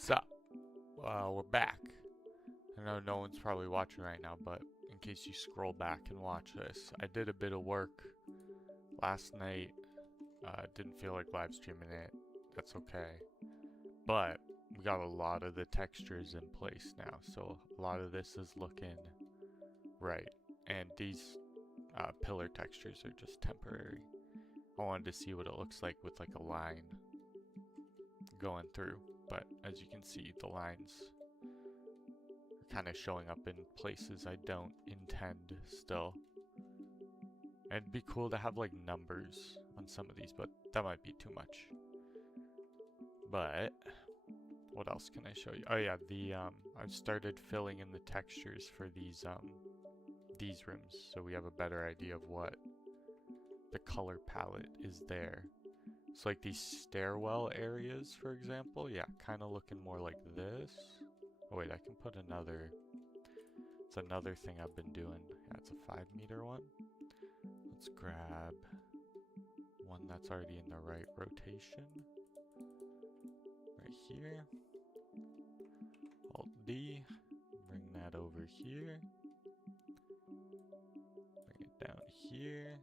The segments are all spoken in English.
Sup? We're back. I know no one's probably watching right now, but in case you scroll back and watch this, I did a bit of work last night. Didn't feel like live streaming it. That's okay. But we got a lot of the textures in place now, so a lot of this is looking right. And these pillar textures are just temporary. I wanted to see what it looks like with like a line going through, but as you can see, the lines are kind of showing up in places I don't intend still. And it'd be cool to have like numbers on some of these, but that might be too much. But what else can I show you? Oh yeah, I've started filling in the textures for these rooms, so we have a better idea of what the color palette is there. So like these stairwell areas, for example, yeah, kind of looking more like this. Oh wait, I can put another, it's another thing I've been doing. Yeah, it's a 5-meter one. Let's grab one that's already in the right rotation. Right here. Alt D, bring that over here. Bring it down here.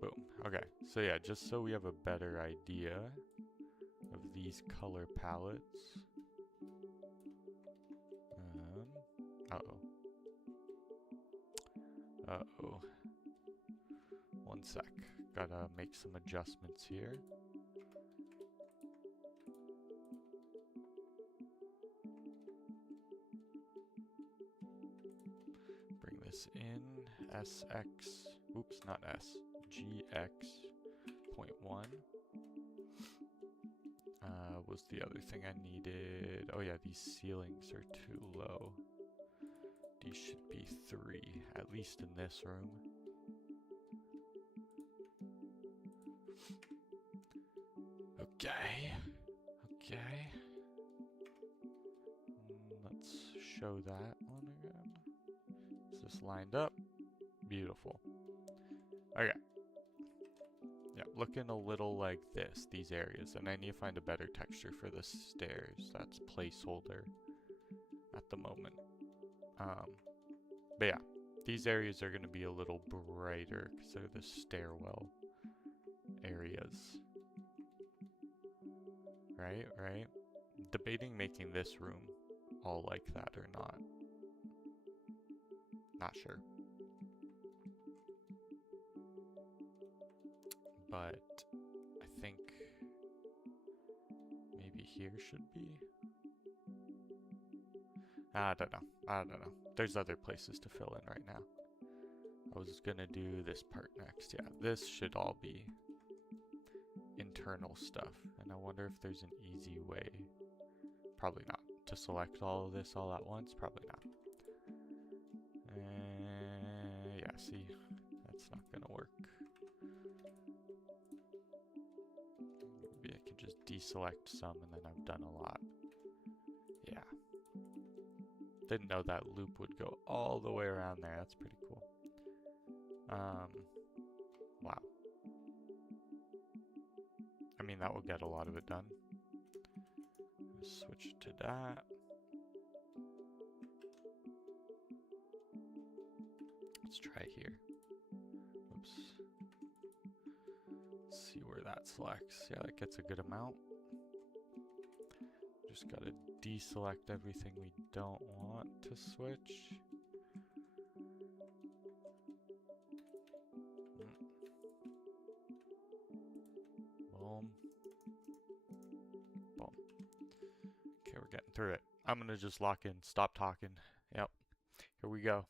Boom. Okay, so yeah, just so we have a better idea of these color palettes. Uh-oh. Uh-oh. One sec. Gotta make some adjustments here. Bring this in. SX. Oops, not S. GX.1. Was the other thing I needed? Oh yeah, these ceilings are too low. These should be 3, at least in this room. Okay. Okay. Let's show that one again. Is this lined up? Beautiful. Okay. Yeah, looking a little like this, these areas, and I need to find a better texture for the stairs. That's placeholder at the moment. But yeah, these areas are going to be a little brighter because they're the stairwell areas. Right? Debating making this room all like that or not. Not sure. But I think maybe here should be. I don't know. There's other places to fill in right now. I was gonna do this part next. Yeah, this should all be internal stuff. And I wonder if there's an easy way. Probably not. To select all of this all at once? Probably not. Yeah, see, that's not gonna work. Maybe I can just deselect some and then I've done a lot. Yeah. Didn't know that loop would go all the way around there. That's pretty cool. Wow. I mean, that will get a lot of it done. Switch to that. Let's try here. Oops. Let's see where that selects. Yeah, that gets a good amount. Just gotta deselect everything we don't want to switch. Boom. Boom. Okay, we're getting through it. I'm gonna just lock in, stop talking. Yep. Here we go.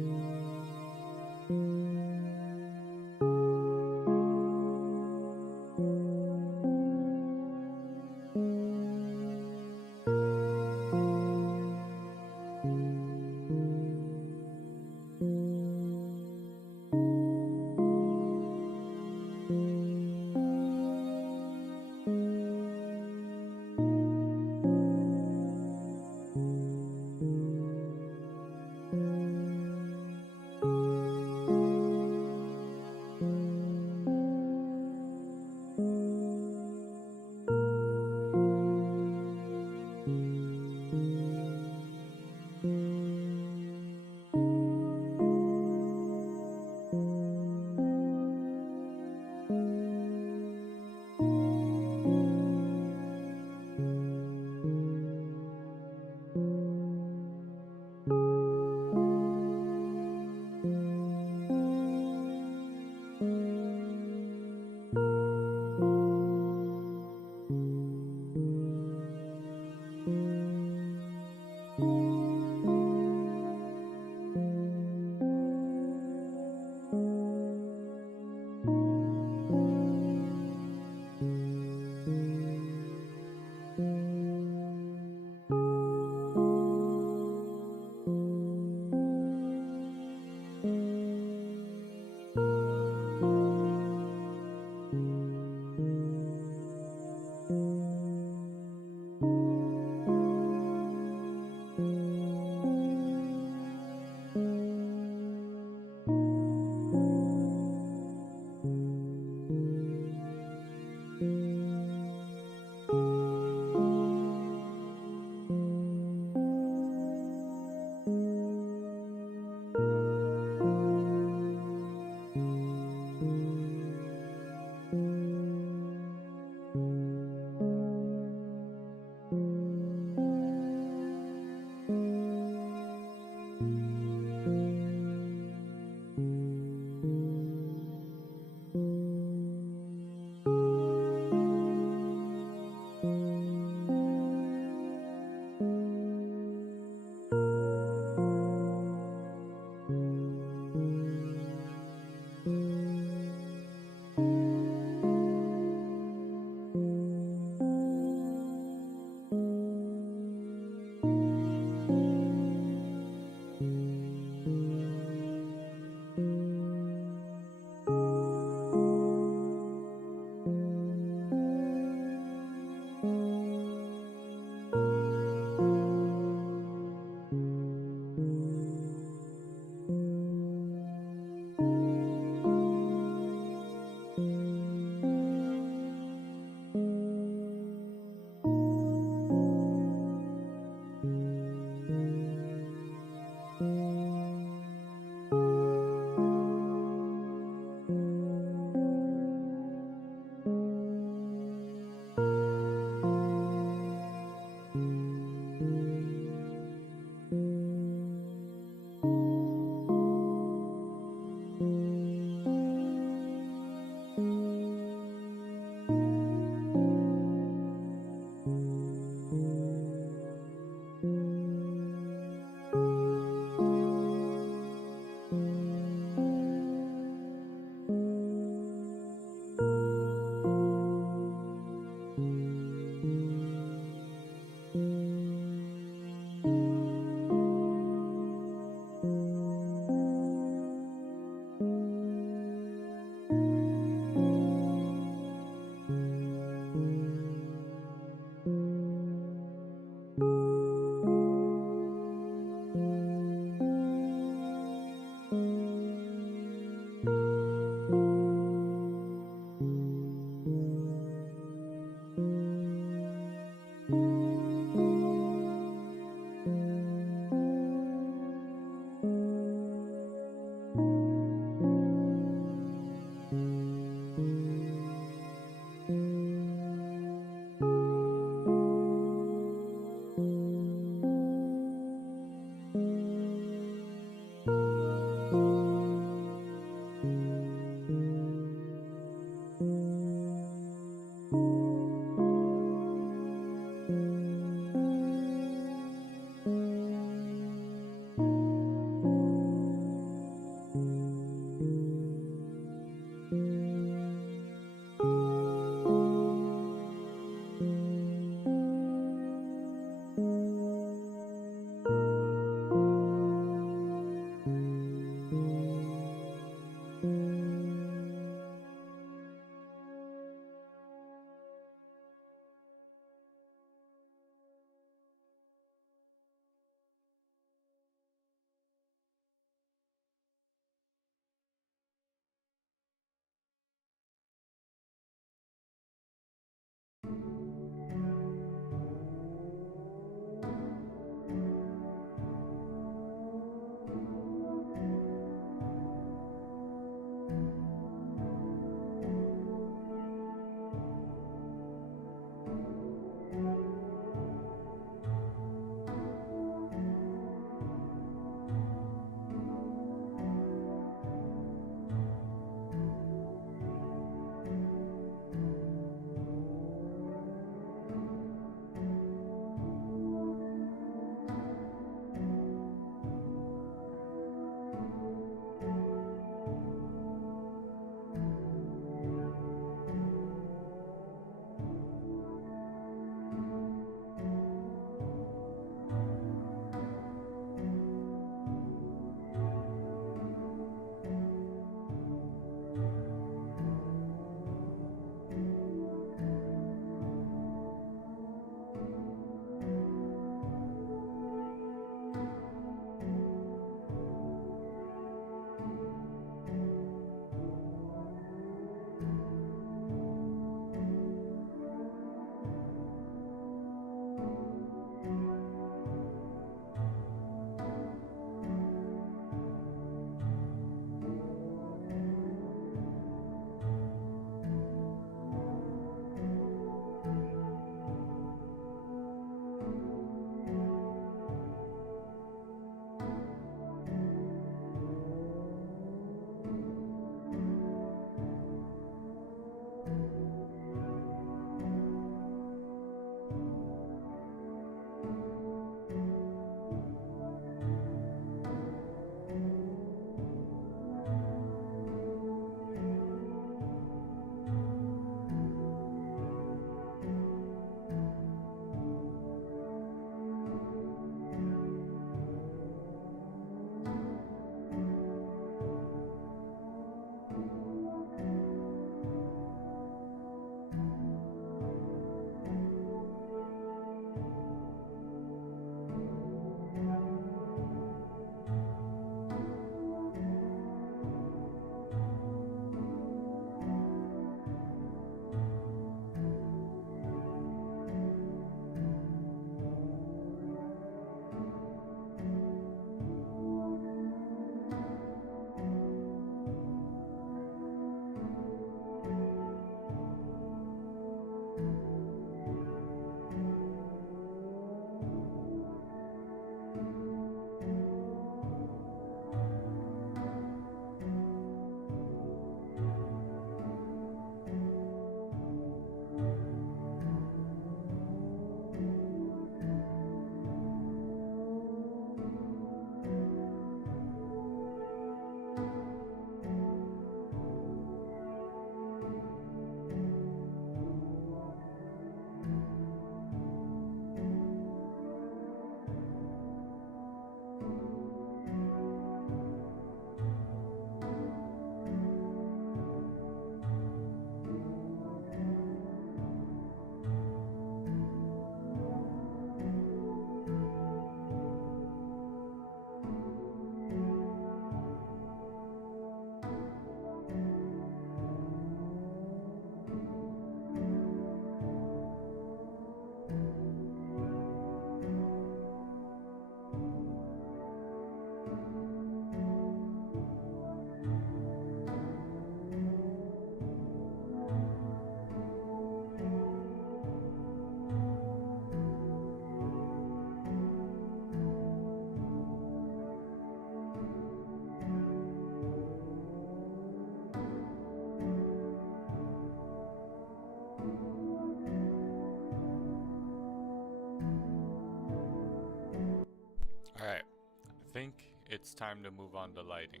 Alright, I think it's time to move on to lighting.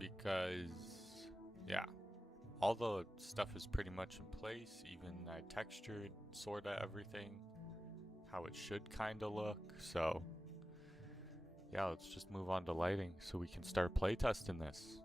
Because, yeah, all the stuff is pretty much in place. Even I textured sorta everything, how it should kinda look. So, yeah, let's just move on to lighting so we can start playtesting this.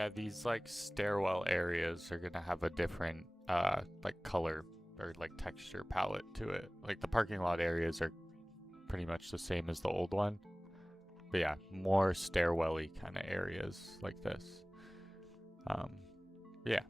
Yeah, these like stairwell areas are gonna have a different like color or like texture palette to it. Like the parking lot areas are pretty much the same as the old one. But yeah, more stairwell-y kind of areas like this. Yeah.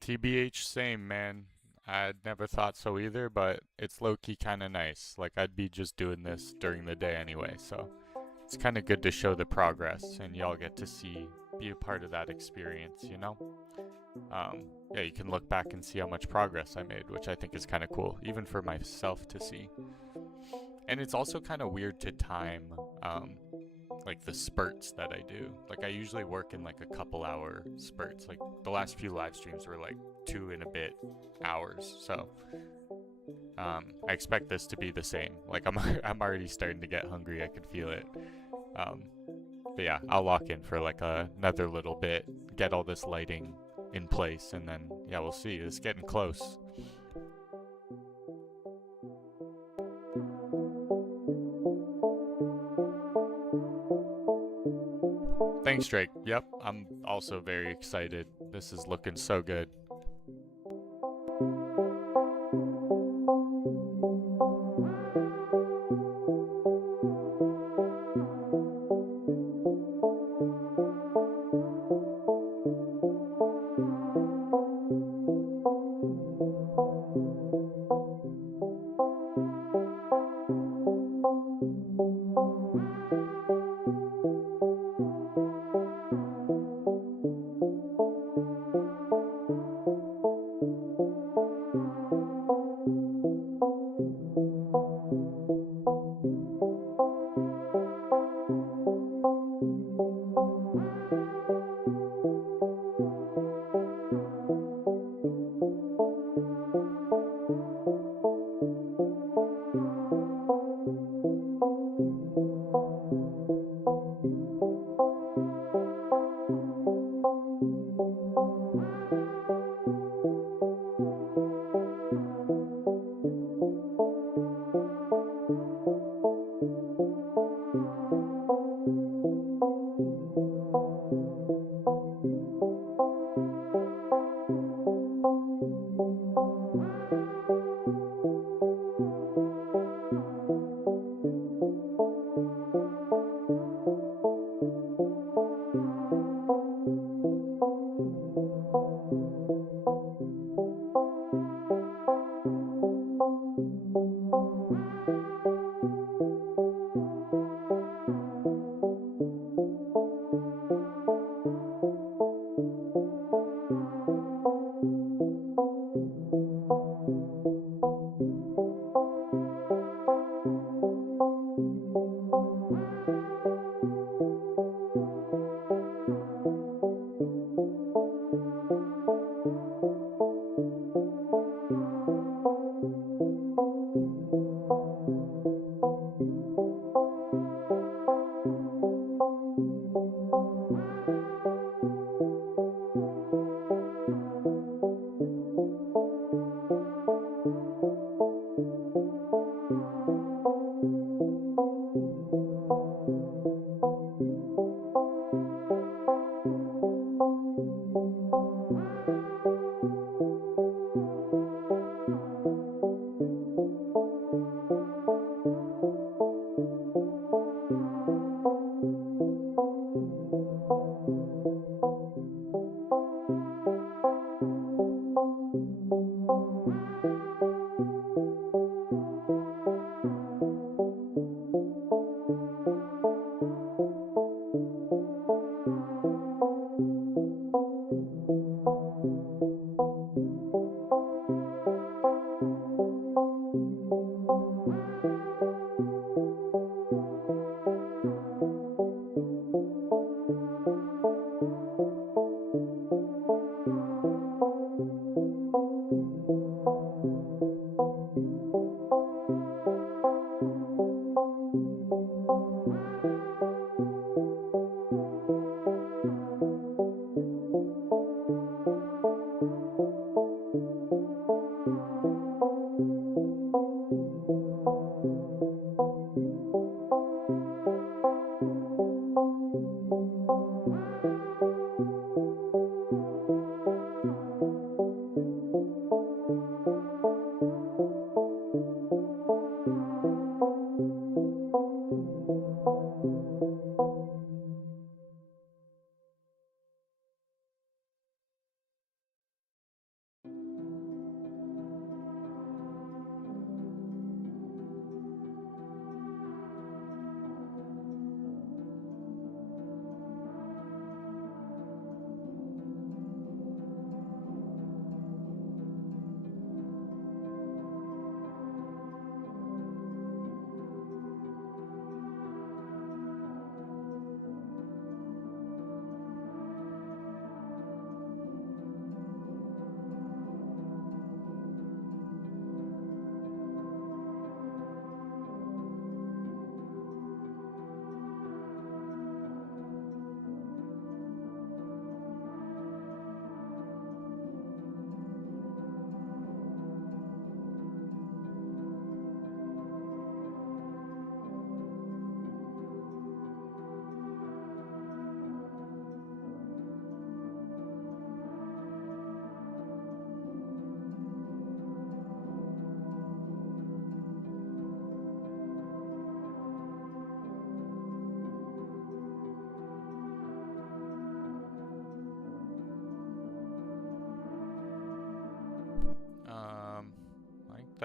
TBH, same, man. I'd never thought so either, but it's low-key kind of nice. Like, I'd be just doing this during the day anyway, so it's kind of good to show the progress, and y'all get to be a part of that experience, you know? Yeah, you can look back and see how much progress I made, which I think is kind of cool, even for myself to see. And it's also kind of weird to time, like the spurts that I do. Like I usually work in like a couple hour spurts. Like the last few live streams were like 2 and a bit hours. So I expect this to be the same. Like I'm already starting to get hungry. I can feel it. But yeah, I'll lock in for like another little bit, get all this lighting in place, and then yeah, we'll see. It's getting close. Thanks, Drake. Yep, I'm also very excited. This is looking so good.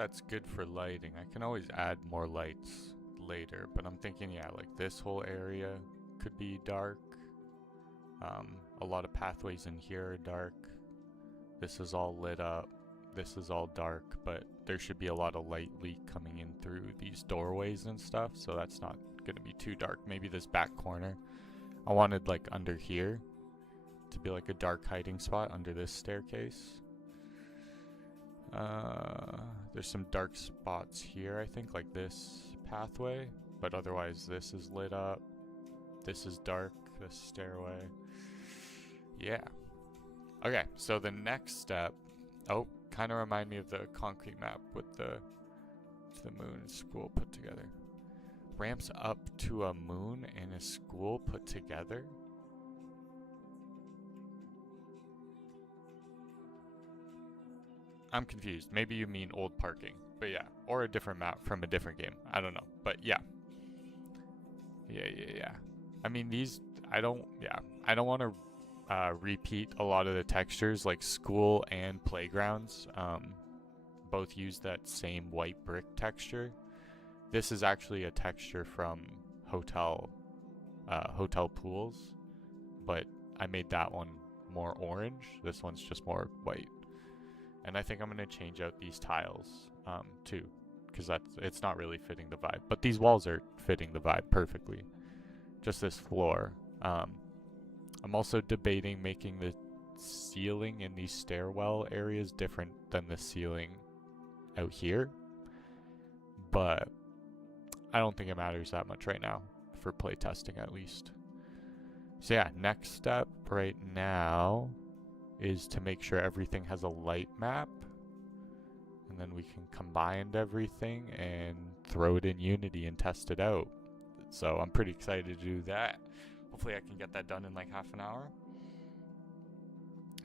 that's good for lighting. I can always add more lights later, but I'm thinking, yeah, like this whole area could be dark. A lot of pathways in here are dark. This is all lit up. This is all dark, but there should be a lot of light leak coming in through these doorways and stuff, so that's not gonna be too dark. Maybe this back corner. I wanted like under here to be like a dark hiding spot under this staircase. There's some dark spots here, I think, like this pathway, but otherwise this is lit up. This is dark, this stairway. Yeah. Okay, so the next step, oh, kind of remind me of the concrete map with the moon and school put together. Ramps up to a moon and a school put together? I'm confused. Maybe you mean old parking, but yeah, or a different map from a different game. I don't know, but yeah. Yeah. I mean, these, I don't want to repeat a lot of the textures, like school and playgrounds. Both use that same white brick texture. This is actually a texture from hotel pools, but I made that one more orange. This one's just more white. And I think I'm going to change out these tiles too, because it's not really fitting the vibe. But these walls are fitting the vibe perfectly. Just this floor. I'm also debating making the ceiling in these stairwell areas different than the ceiling out here. But I don't think it matters that much right now, for playtesting at least. So yeah, next step right now is to make sure everything has a light map, and then we can combine everything and throw it in Unity and test it out. So I'm pretty excited to do that. Hopefully I can get that done in like half an hour.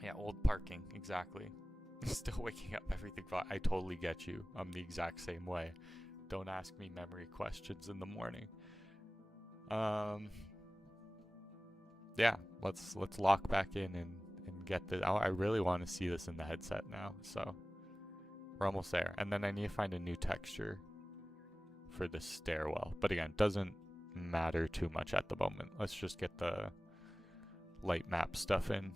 Yeah, old parking, exactly. Still waking up, everything. I totally get you. I'm the exact same way. Don't ask me memory questions in the morning. Yeah, let's lock back in and get this. I really want to see this in the headset now, so we're almost there. And then I need to find a new texture for the stairwell. But again, doesn't matter too much at the moment. Let's just get the light map stuff in.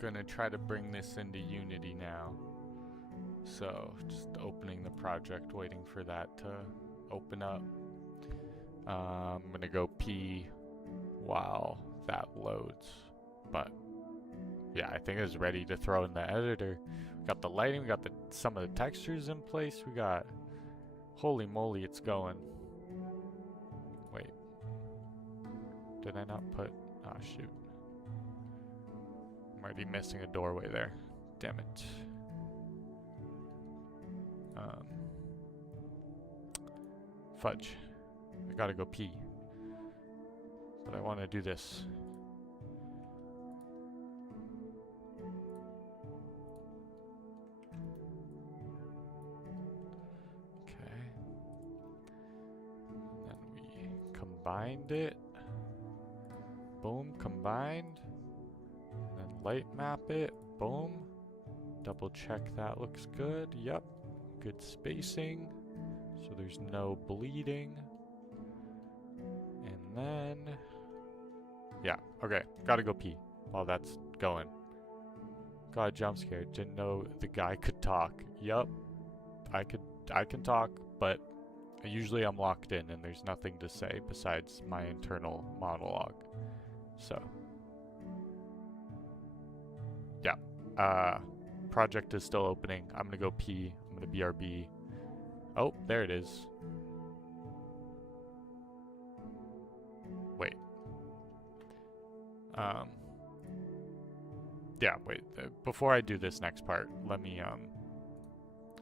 Gonna try to bring this into Unity now. So just opening the project, waiting for that to open up. I'm gonna go pee while that loads. But yeah, I think it's ready to throw in the editor. We got the lighting, we got some of the textures in place. We got, holy moly, it's going. Wait, did I not put, ah, shoot. I'm already missing a doorway there. Damn it. Fudge. I gotta go pee. But I want to do this. Okay. Then we combined it. Boom, combined. And then light map it. Boom. Double check that looks good. Yep. Good spacing. So there's no bleeding. And then... yeah, okay. Gotta go pee while that's going. Got jump scared. Didn't know the guy could talk. Yup. I can talk, but usually I'm locked in and there's nothing to say besides my internal monologue. So... yeah. Project is still opening. I'm gonna go pee. I'm gonna BRB. Oh, there it is. Wait. Yeah, wait. Before I do this next part, let me,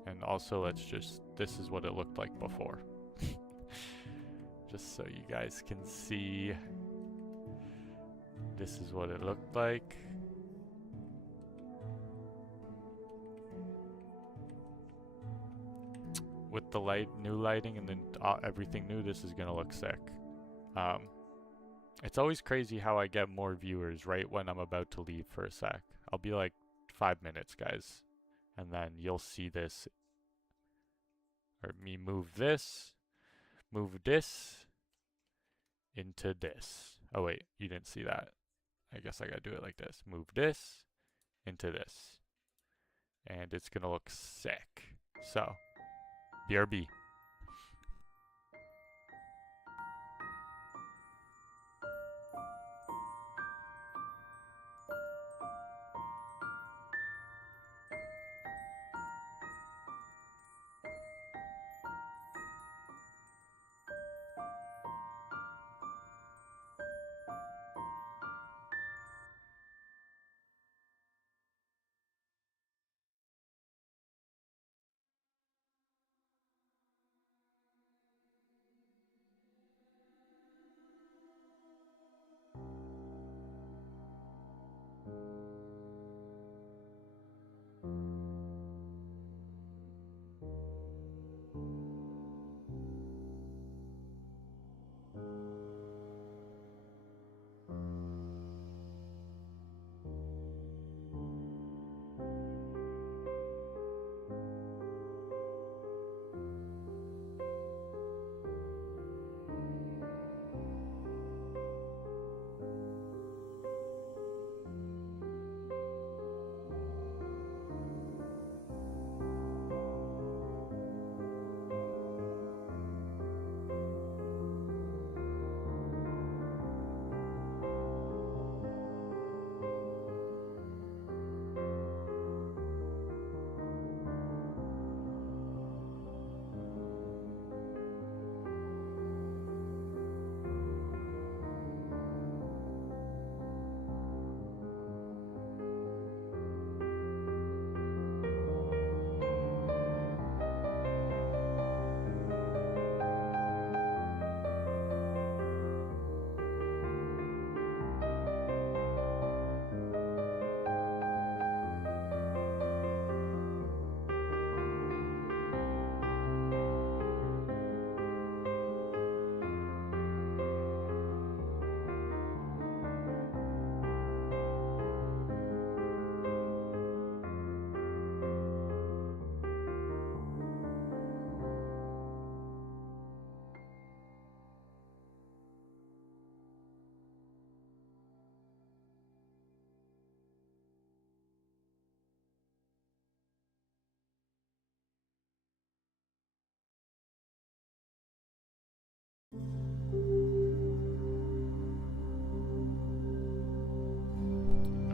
and also let's just, this is what it looked like before. Just so you guys can see. This is what it looked like. With the new lighting and then everything new, this is gonna look sick. It's always crazy how I get more viewers right when I'm about to leave for a sec. I'll be like 5 minutes, guys, and then you'll see this, or me move this into this. Oh wait, you didn't see that. I guess I gotta do it like this. Move this into this, and it's gonna look sick. So. BRB.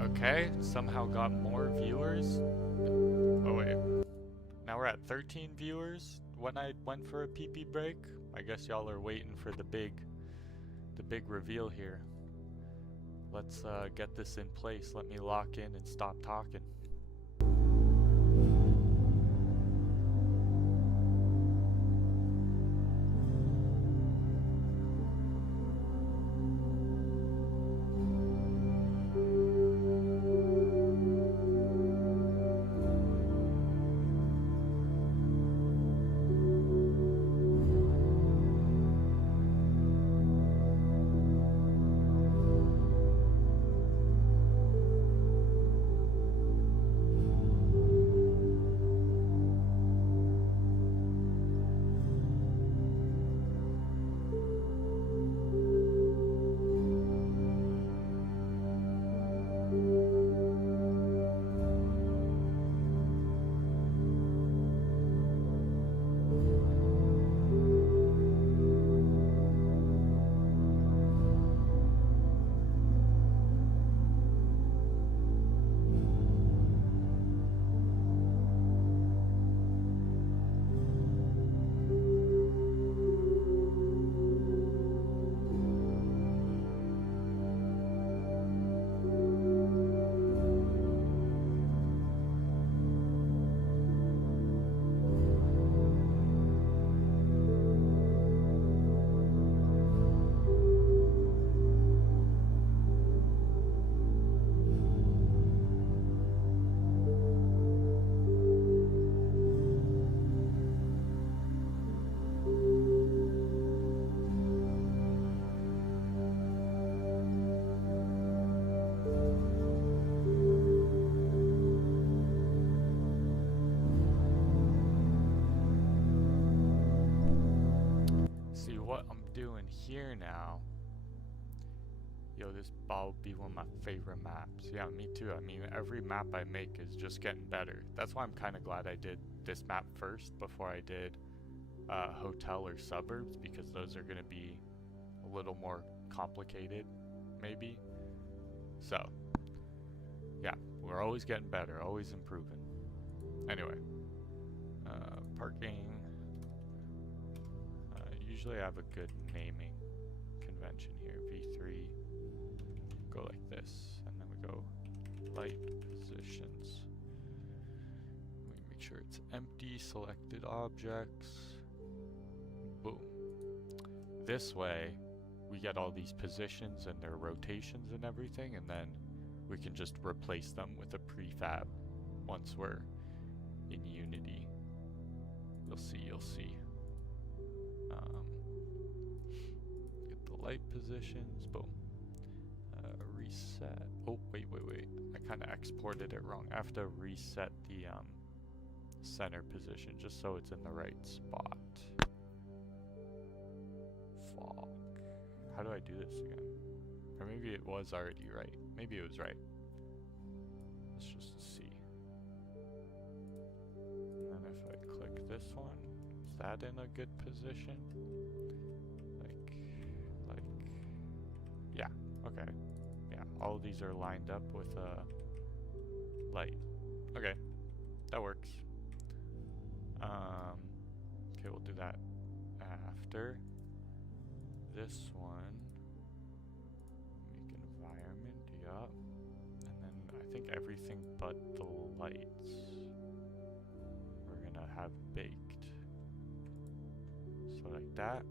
Okay, somehow got more viewers. Oh wait, now we're at 13 viewers when I went for a pee break. I guess y'all are waiting for the big reveal here. Let's get this in place. Let me lock in and stop talking. See what I'm doing here now. Yo, this will be one of my favorite maps. Yeah, me too. I mean, every map I make is just getting better. That's why I'm kind of glad I did this map first before I did hotel or suburbs, because those are going to be a little more complicated, maybe. So, yeah, we're always getting better, always improving. Anyway, parking. Usually I have a good naming convention here. V3. Go like this, and then we go light positions. We make sure it's empty, selected objects. Boom. This way, we get all these positions and their rotations and everything, and then we can just replace them with a prefab once we're in Unity. You'll see, you'll see. Get the light positions, boom. Reset. Oh, wait. I kind of exported it wrong. I have to reset the center position just so it's in the right spot. Fog. How do I do this again? Or maybe it was already right. Maybe it was right. Let's just see. And then if I click this one, is that in a good position? Yeah, okay. Yeah, all of these are lined up with light. Okay, that works. Okay, we'll do that after. This one, make environment, yup. And then I think everything but the lights we're gonna have baked. So like that.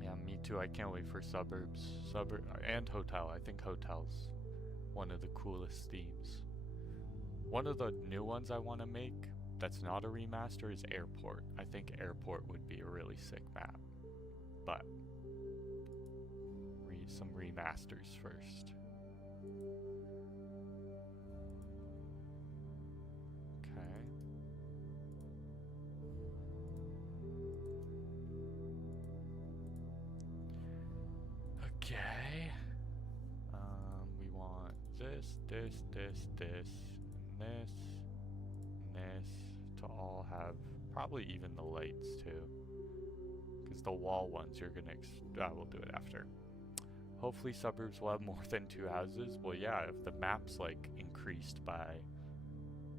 Yeah, me too. I can't wait for suburbs. And hotel. I think hotel's one of the coolest themes. One of the new ones I want to make that's not a remaster is airport. I think airport would be a really sick map. But some remasters first. Okay. Okay. We want this, and this to all have Probably even the lights too. Because the wall ones you're gonna we'll do it after. Hopefully suburbs will have more than 2 houses. Well, yeah, if the map's like increased by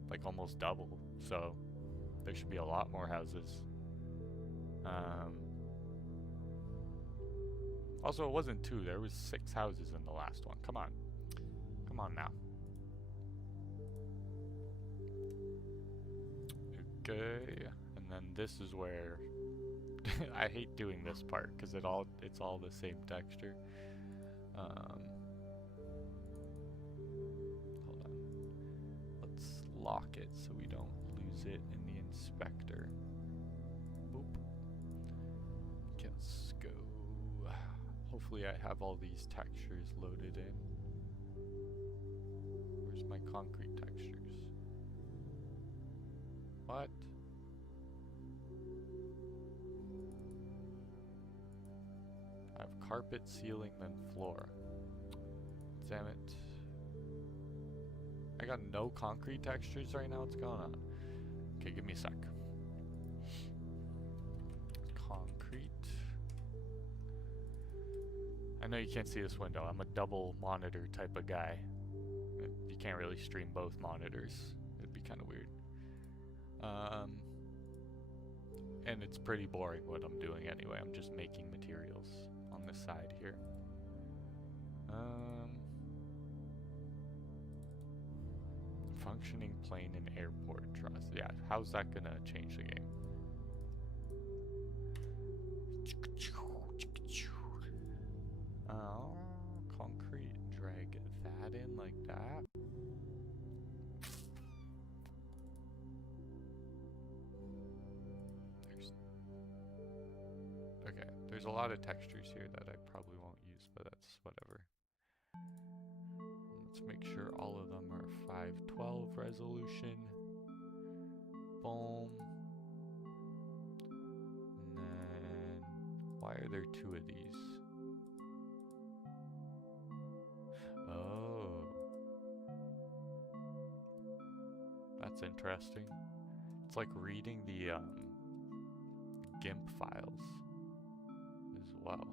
like almost double, so there should be a lot more houses. Also, it wasn't 2, there was 6 houses in the last one. Come on. Come on now. Okay, and then this is where I hate doing this part because it's all the same texture. Hold on. Let's lock it so we don't lose it in the inspector. Boop. Okay, let's go. Hopefully I have all these textures loaded in. Where's my concrete textures? What? I have carpet, ceiling, then floor. Damn it. I got no concrete textures right now? What's going on? Okay, give me a sec. Concrete. I know you can't see this window. I'm a double monitor type of guy. You can't really stream both monitors. It'd be kind of weird. And it's pretty boring what I'm doing anyway. I'm just making materials on this side here. Functioning plane and airport truss. Yeah, how's that gonna change the game? Concrete, drag that in like that. There's a lot of textures here that I probably won't use, but that's whatever. Let's make sure all of them are 512 resolution. Boom. And then, why are there 2 of these? Oh. That's interesting. It's like reading the GIMP files as well,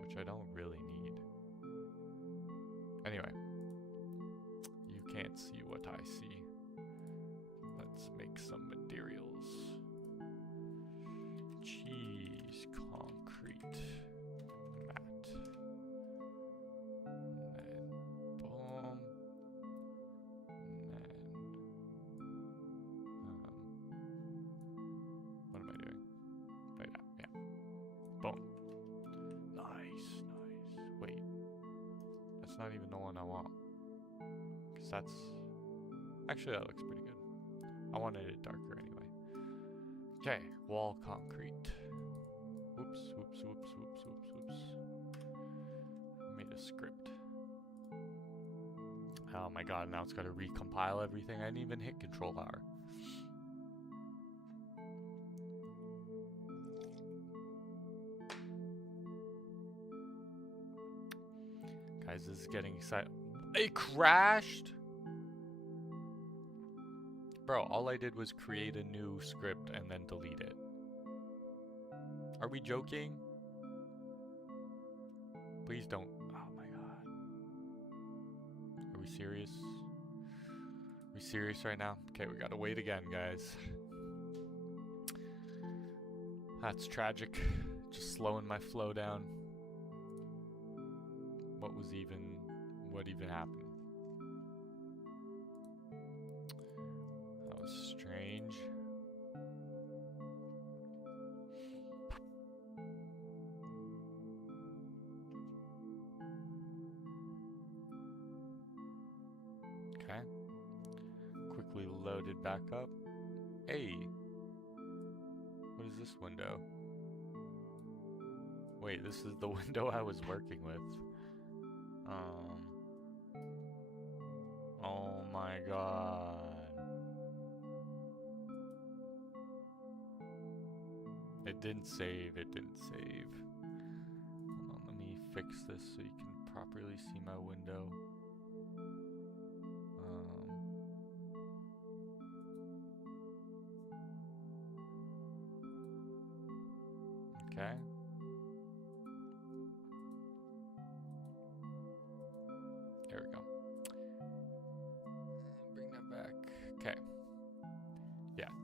which I don't really need. Anyway, you can't see what I see. Let's make some materials. Cheese, concrete, mat, and then boom, and then what am I doing? Right now, yeah. Boom. Nice. Wait, that's not even the one I want. Because that's... Actually, that looks pretty good. I wanted it darker anyway. Okay, wall concrete. Whoops. I made a script. Oh my god, now it's got to recompile everything. I didn't even hit Control R. Guys, this is getting exciting. It crashed? Bro, all I did was create a new script and then delete it. Are we joking? Please don't. Oh my god. Are we serious? Are we serious right now? Okay, we gotta wait again, guys. That's tragic. Just slowing my flow down. What even happened? That was strange. Okay. Quickly loaded back up. Hey. What is this window? Wait, this is the window I was working with. Oh my god. It didn't save. Hold on, let me fix this so you can properly see my window.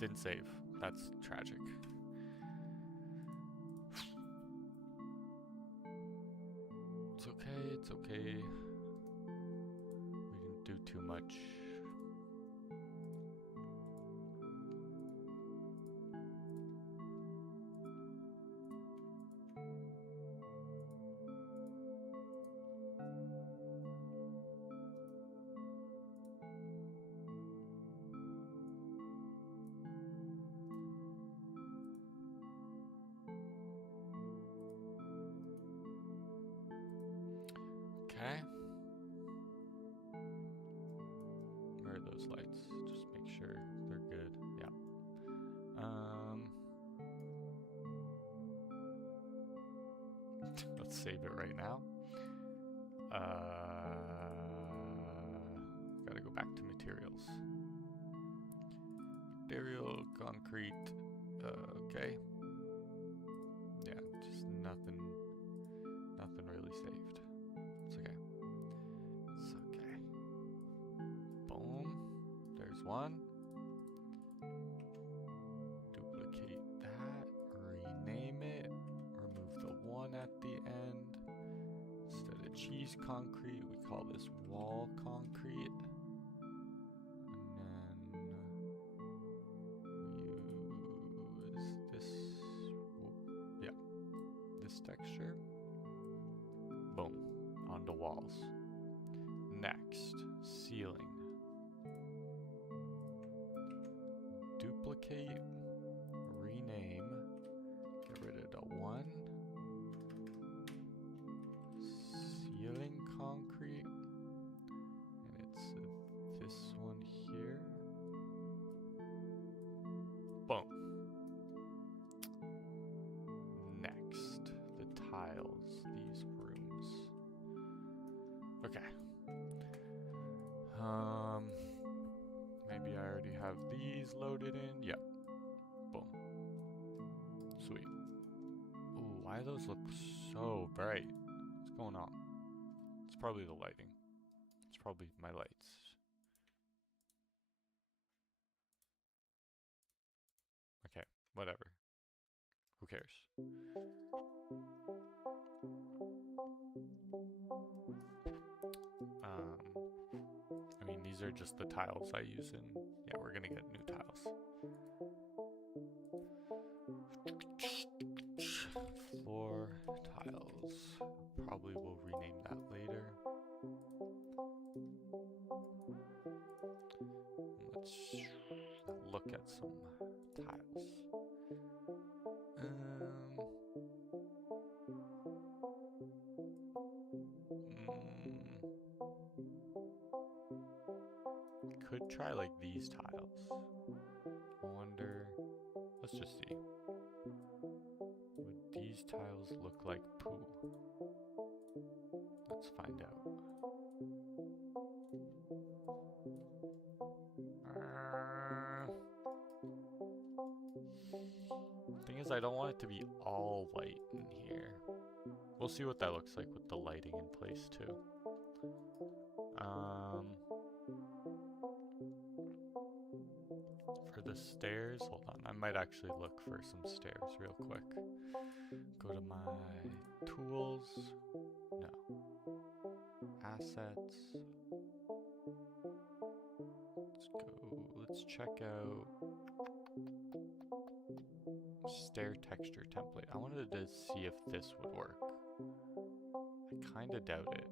Didn't save. That's tragic. It's okay, it's okay. We didn't do too much. Okay. Where are those lights? Just make sure they're good. Yeah. Let's save it right now. Gotta go back to materials. Material, concrete. Okay. Yeah, just nothing really saved. It's okay. It's okay. Boom. There's one. Duplicate that. Rename it. Remove the one at the end. Instead of cheese concrete, we call this wall concrete. And then we use this. Yeah. This texture. Boom. Onto walls. Next, ceiling. Duplicate, rename, get rid of the one. Ceiling concrete. And it's this one here. Boom. Next, the tiles, these rooms. Okay. Maybe I already have these loaded in. Yep. Boom. Sweet. Ooh, why do those look so bright? What's going on? It's probably the lighting. It's probably my lights. Okay, whatever. Who cares? I mean, these are just the tiles I use in. Yeah, we're gonna get new tiles. Floor tiles. Probably will rename that later. Let's look at some tiles. Could try like these tiles. I wonder. Let's just see. Would these tiles look like poo? Let's find out. Thing is, I don't want it to be all white in here. We'll see what that looks like with the lighting in place too. For the stairs, hold on, I might actually look for some stairs real quick. Go to my tools, no, assets. Let's check out stair texture template. I wanted to see if this would work. I kind of doubt it.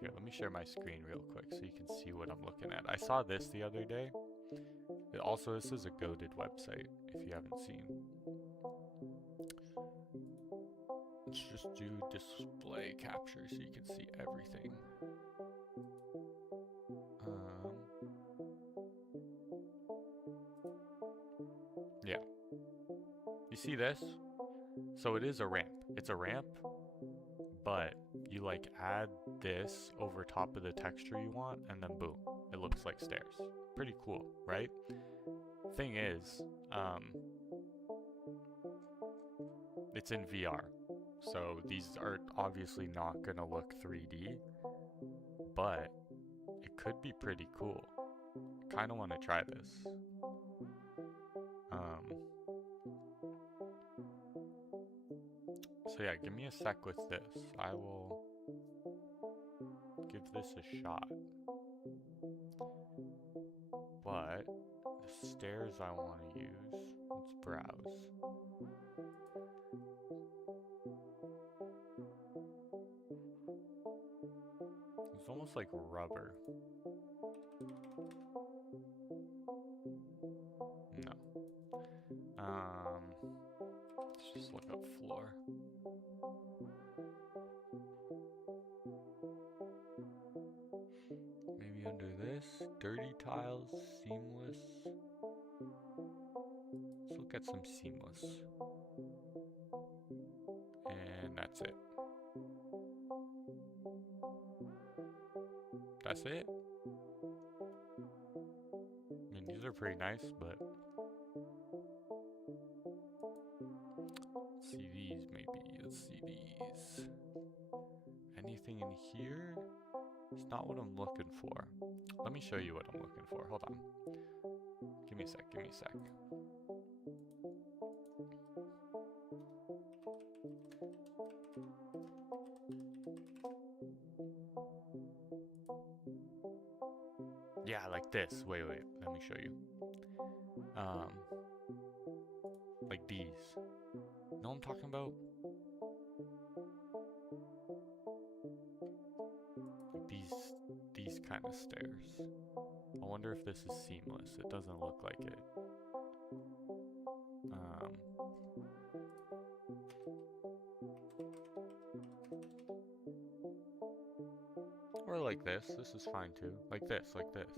Here, let me share my screen real quick so you can see what I'm looking at. I saw this the other day. Also, this is a goated website, if you haven't seen. Let's just do display capture so you can see everything. Yeah. You see this? So it is a ramp. It's a ramp, but you like add this over top of the texture you want, and then boom, it looks like stairs. Pretty cool, right? Thing is, it's in VR, so these are obviously not gonna look 3D, but it could be pretty cool. kind of want to try this. So yeah, give me a sec with this. I will give this a shot. But the stairs I want to use, let's browse. It's almost like rubber. No. Let's just look up floor. Maybe under this, dirty tiles, seamless. Let's look at some seamless. And that's it. That's it. I mean, these are pretty nice, but let's see these maybe. Let's see these. Anything in here? It's not what I'm looking for. Let me show you what I'm looking for. Hold on. Give me a sec, give me a sec. Yeah, like this. Wait, let me show you. Like these. Know what I'm talking about? These kind of stairs. I wonder if this is seamless. It doesn't look like it. Or like this. This is fine too. Like this, like this.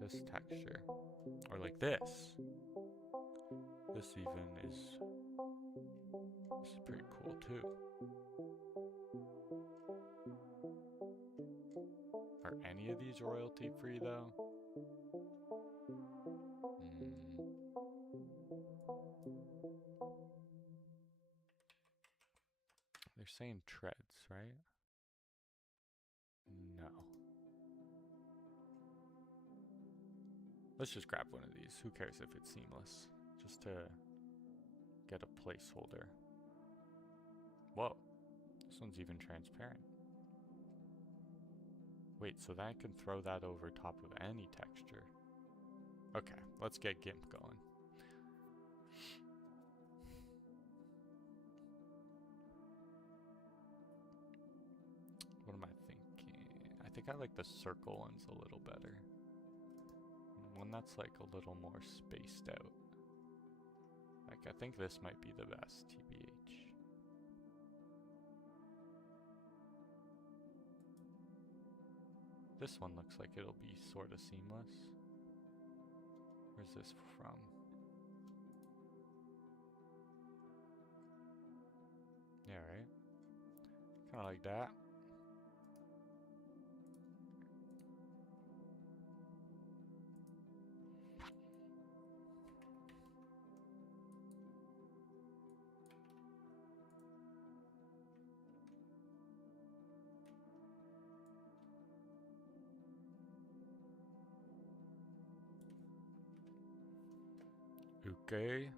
This texture. Or like this. This even is... This is pretty cool too. Are any of these royalty free though? They're saying treads, right? No. Let's just grab one of these. Who cares if it's seamless? Just to get a placeholder. Whoa. This one's even transparent. Wait, so that I can throw that over top of any texture. Okay, let's get GIMP going. What am I thinking? I think I like the circle ones a little better. One that's like a little more spaced out. Like, I think this might be the best, TBH. This one looks like it'll be sort of seamless. Where's this from? Yeah, right? Kind of like that. Okay.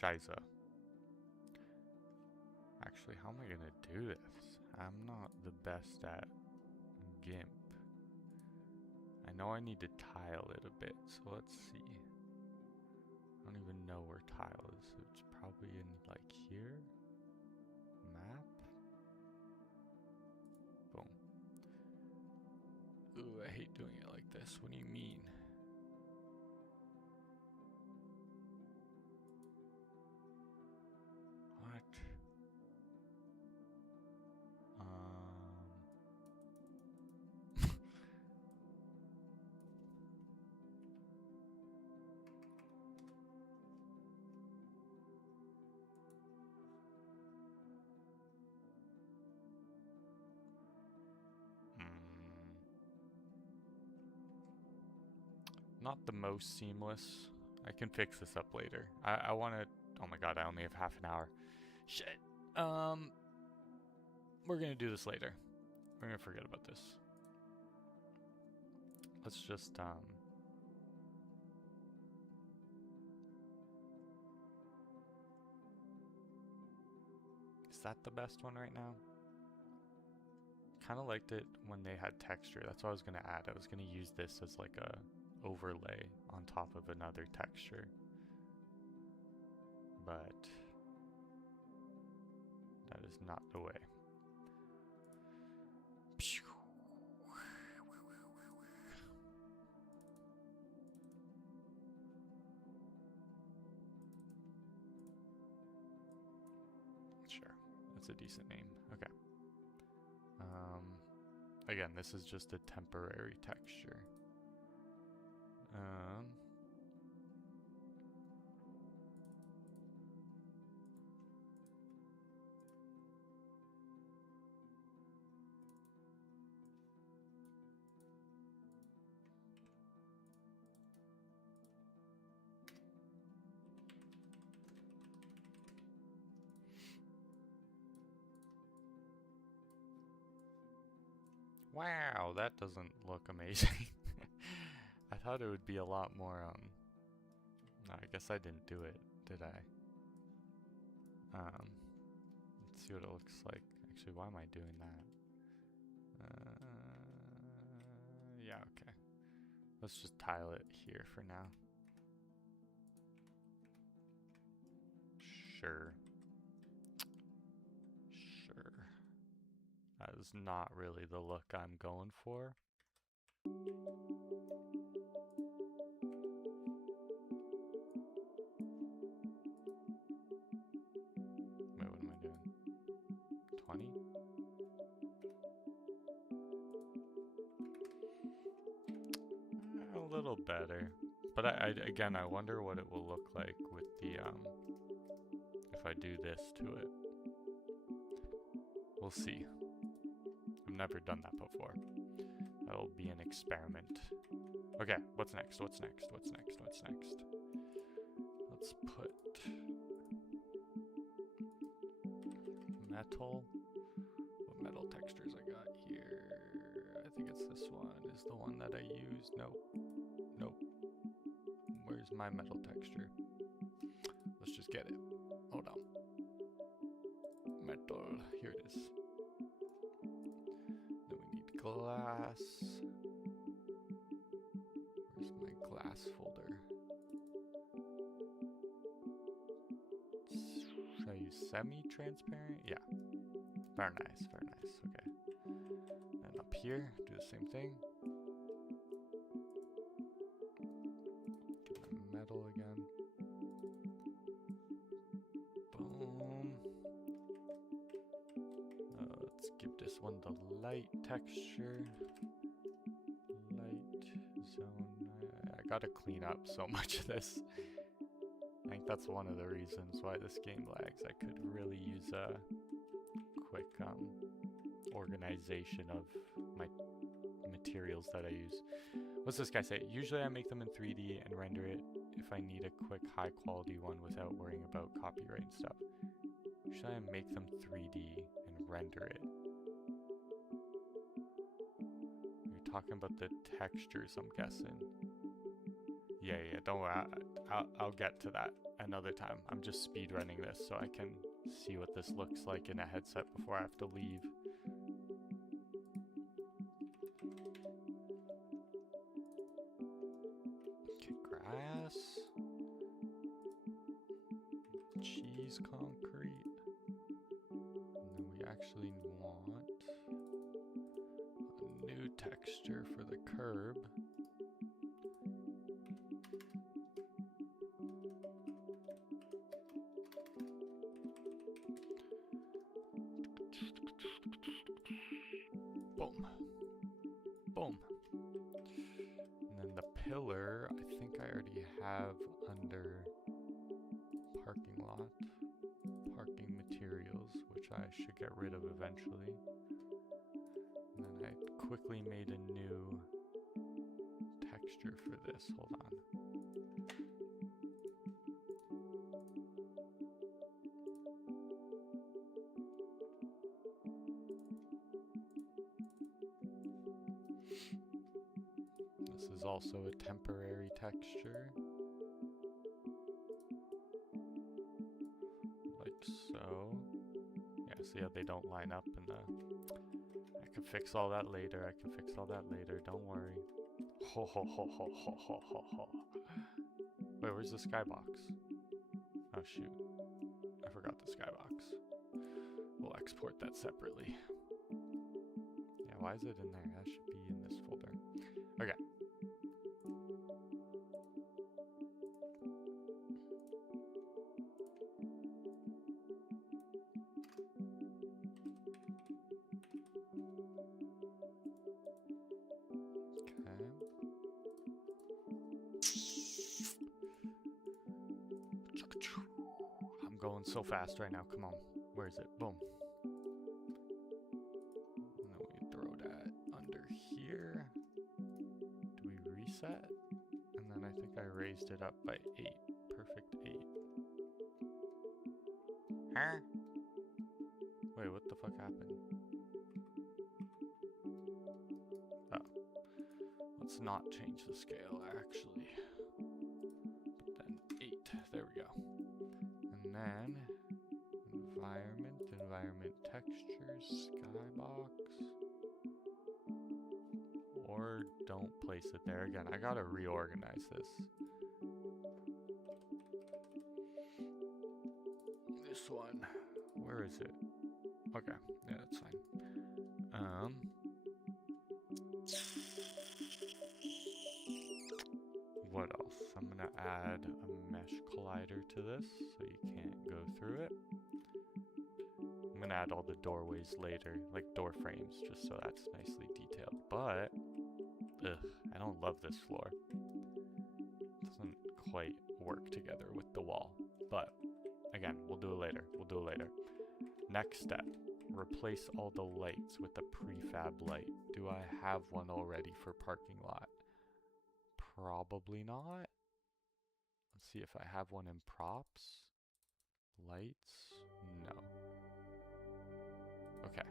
Shiza. Actually, how am I gonna do this? I'm not the best at GIMP. I know I need to tile it a bit, so let's see. I don't even know where tile is. It's probably in like here. Map. Boom. Ooh, I hate doing it like this. What do you mean? What? Not the most seamless. I can fix this up later. I want to... Oh my god, I only have half an hour. Shit. we're gonna do this later. We're gonna forget about this. Let's just is that the best one right now? Kind of liked it when they had texture. That's what I was gonna add. I was gonna use this as like a overlay on top of another texture, but that is not the way. Sure, that's a decent name. Okay. Again, this is just a temporary texture. Wow, that doesn't look amazing. I thought it would be a lot more, no, I guess I didn't do it, did I? Let's see what it looks like. Actually, why am I doing that? Yeah, okay. Let's just tile it here for now. Sure. Sure. That is not really the look I'm going for. Wait, what am I doing? 20? A little better. But again, I wonder what it will look like with the, if I do this to it. We'll see. I've never done that before. That'll be an experiment. Okay, what's next? What's next? What's next? What's next? Let's put metal. What metal textures I got here? I think it's this one. Is the one that I used? Nope. Nope. Where's my metal texture? Let's just get it. Hold on. Metal. Here it is. Then we need glass. Where's my glass folder? Should I use semi-transparent? Yeah. Very nice, very nice. Okay. And up here, do the same thing. Get my metal again. Boom. Let's give this one the light texture. Light zone. I gotta clean up so much of this. I think that's one of the reasons why this game lags. I could really use a quick organization of my materials that I use. What's this guy say? Usually I make them in 3D and render it if I need a quick high quality one without worrying about copyright and stuff. Usually I make them 3D and render it. You're talking about the textures, I'm guessing. Yeah, don't worry. I'll get to that another time. I'm just speed running this so I can see what this looks like in a headset before I have to leave. Okay, grass. Cheese concrete. And then we actually want a new texture for the curb. Boom. Boom. And then the pillar, I think I already have under parking lot, parking materials, which I should get rid of eventually. And then I quickly made a new texture for this. Hold on. also a temporary texture. Like so. Yeah, see how they don't line up in the... I can fix all that later, I can fix all that later, don't worry. Ho ho ho ho ho ho ho ho. Wait, where's the skybox? Oh shoot. I forgot the skybox. We'll export that separately. Yeah, why is it in there? That should be in this folder. Okay. I'm going so fast right now. Come on. Where is it? Boom. And then we throw that under here. Do we reset? And then I think I raised it up by 8. Perfect 8. Huh? Wait, what the fuck happened? Oh. Let's not change the scale, actually. But then 8. There we go. And then environment textures, skybox. Or don't place it there again. I gotta reorganize this. This one. Where is it? Okay, yeah, that's fine. What else? I'm gonna add a mesh collider to this so you can't go through it. I'm gonna add all the doorways later, like door frames, just so that's nicely detailed. But, ugh, I don't love this floor. It doesn't quite work together with the wall. But, again, we'll do it later. We'll do it later. Next step, replace all the lights with a prefab light. Do I have one already for parking lot? Probably not. Let's see if I have one in props. Lights? No. Okay. I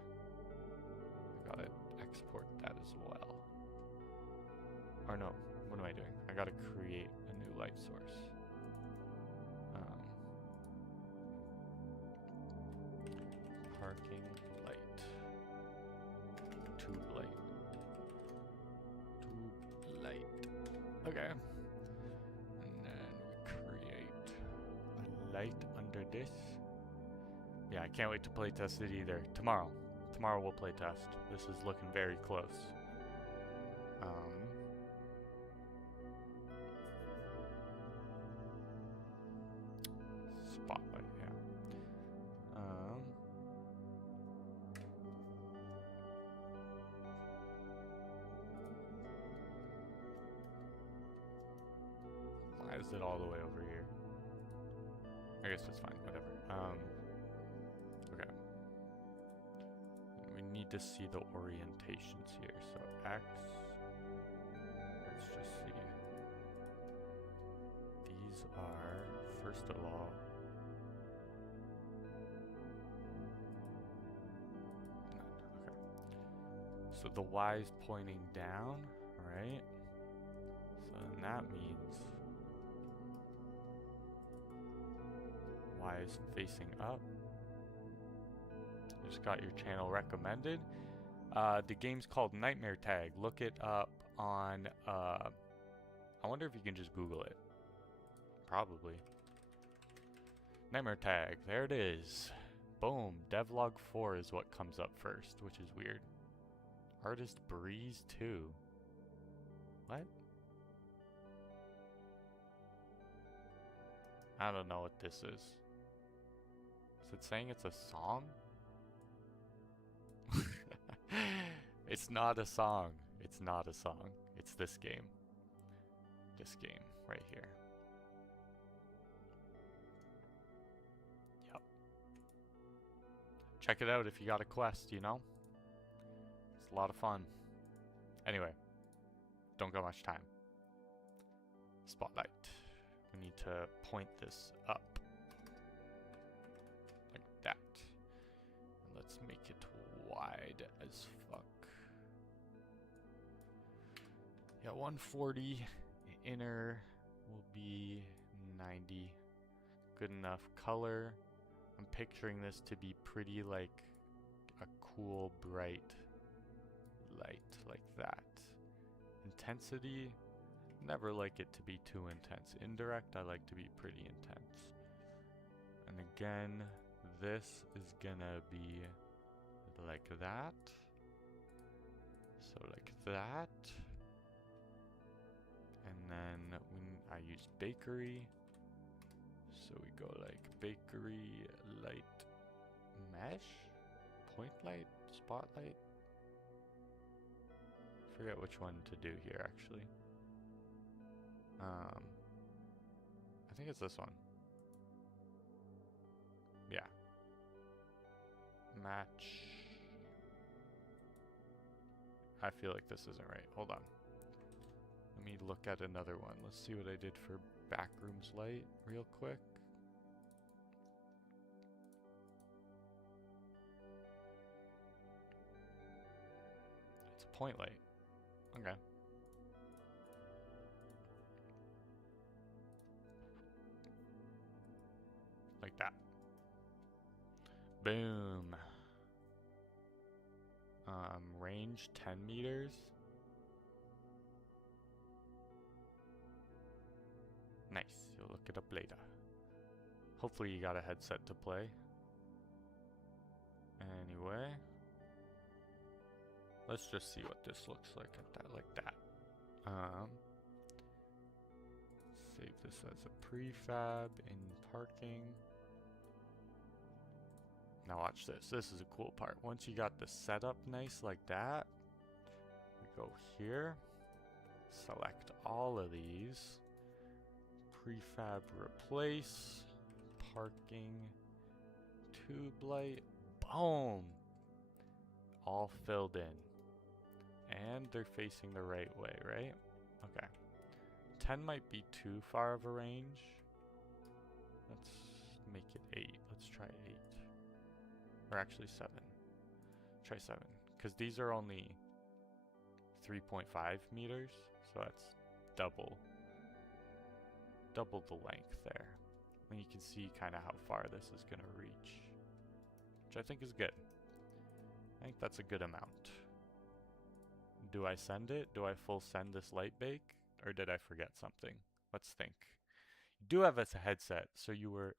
gotta export that as well. Or no, what am I doing? I gotta create a new light source. Parking light. Tube light. Tube light. Okay. And then we create a light under this. Yeah, I can't wait to play test it either. Tomorrow. Tomorrow we'll play test. This is looking very close. Spotlight, yeah. Why is it all the way over here? I guess that's fine, whatever. Okay. We need to see the orientations here. So X, let's just see. These are, first of all, none. Okay. So the Y is pointing down, right? So then that means Y is facing up. Just got your channel recommended. The game's called Nightmare Tag. Look it up on, I wonder if you can just Google it. Probably. Nightmare Tag, there it is. Boom, Devlog 4 is what comes up first, which is weird. Artist Breeze 2. What? I don't know what this is. Is it saying it's a song? It's not a song. It's not a song. It's this game. This game right here. Yep. Check it out if you got a quest, you know? It's a lot of fun. Anyway, don't got much time. Spotlight. We need to point this up. Like that. And let's make it wide as fuck. Yeah, at 140. The inner will be 90. Good enough. Color, I'm picturing this to be pretty like a cool, bright light like that. Intensity, never like it to be too intense. Indirect, I like to be pretty intense. And again, this is gonna be like that. So like that. And then I use bakery. So we go like bakery light mesh, point light, spotlight. Forget which one to do here actually. I think it's this one. Yeah. Match. I feel like this isn't right. Hold on. Let me look at another one. Let's see what I did for backrooms light real quick. It's a point light. Okay. Like that. Boom. Range 10 meters. Nice. You'll look it up later. Hopefully you got a headset to play. Anyway. Let's just see what this looks like at that, like that. Save this as a prefab in parking. Now watch this. This is a cool part. Once you got the setup nice like that, we go here, select all of these, prefab replace, parking, tube light, boom! All filled in. And they're facing the right way, right? Okay. 10 might be too far of a range. Let's make it 8. Let's try 8. Or actually 7. Try 7. Because these are only 3.5 meters. So that's double the length there. And you can see kind of how far this is going to reach. Which I think is good. I think that's a good amount. Do I send it? Do I full send this light bake? Or did I forget something? Let's think. You do have a headset, so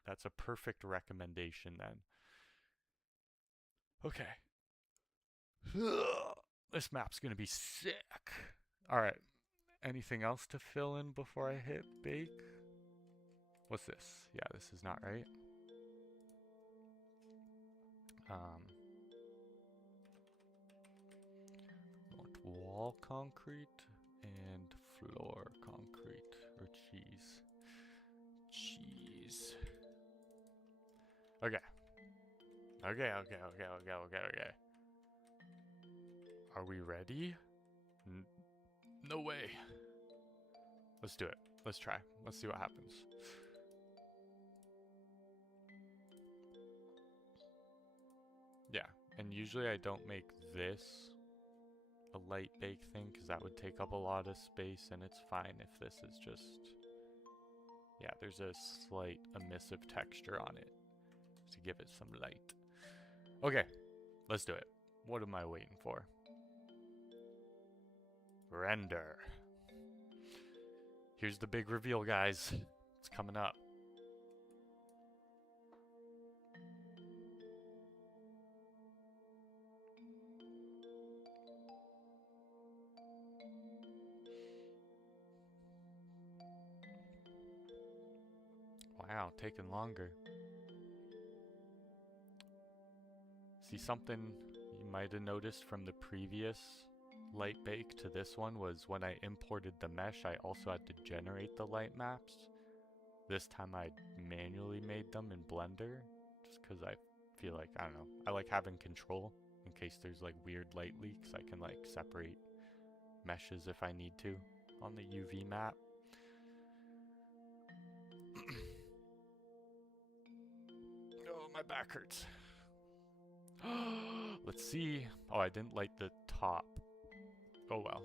that's a perfect recommendation then. Okay. This map's gonna be sick. Alright. Anything else to fill in before I hit bake? What's this? Yeah, this is not right. Want wall concrete and floor concrete or cheese. Cheese. Okay. Okay. Are we ready? No way. Let's do it. Let's try. Let's see what happens. Yeah, and usually I don't make this a light bake thing because that would take up a lot of space, and it's fine if this is just, yeah, there's a slight emissive texture on it to give it some light. Okay, let's do it. What am I waiting for? Render. Here's the big reveal, guys. It's coming up. Wow, taking longer. See, something you might have noticed from the previous light bake to this one was when I imported the mesh, I also had to generate the light maps. This time I manually made them in Blender, just because I feel like, I don't know, I like having control in case there's like weird light leaks. I can like separate meshes if I need to on the UV map. Oh, my back hurts. Let's see. Oh, I didn't light the top. Oh well.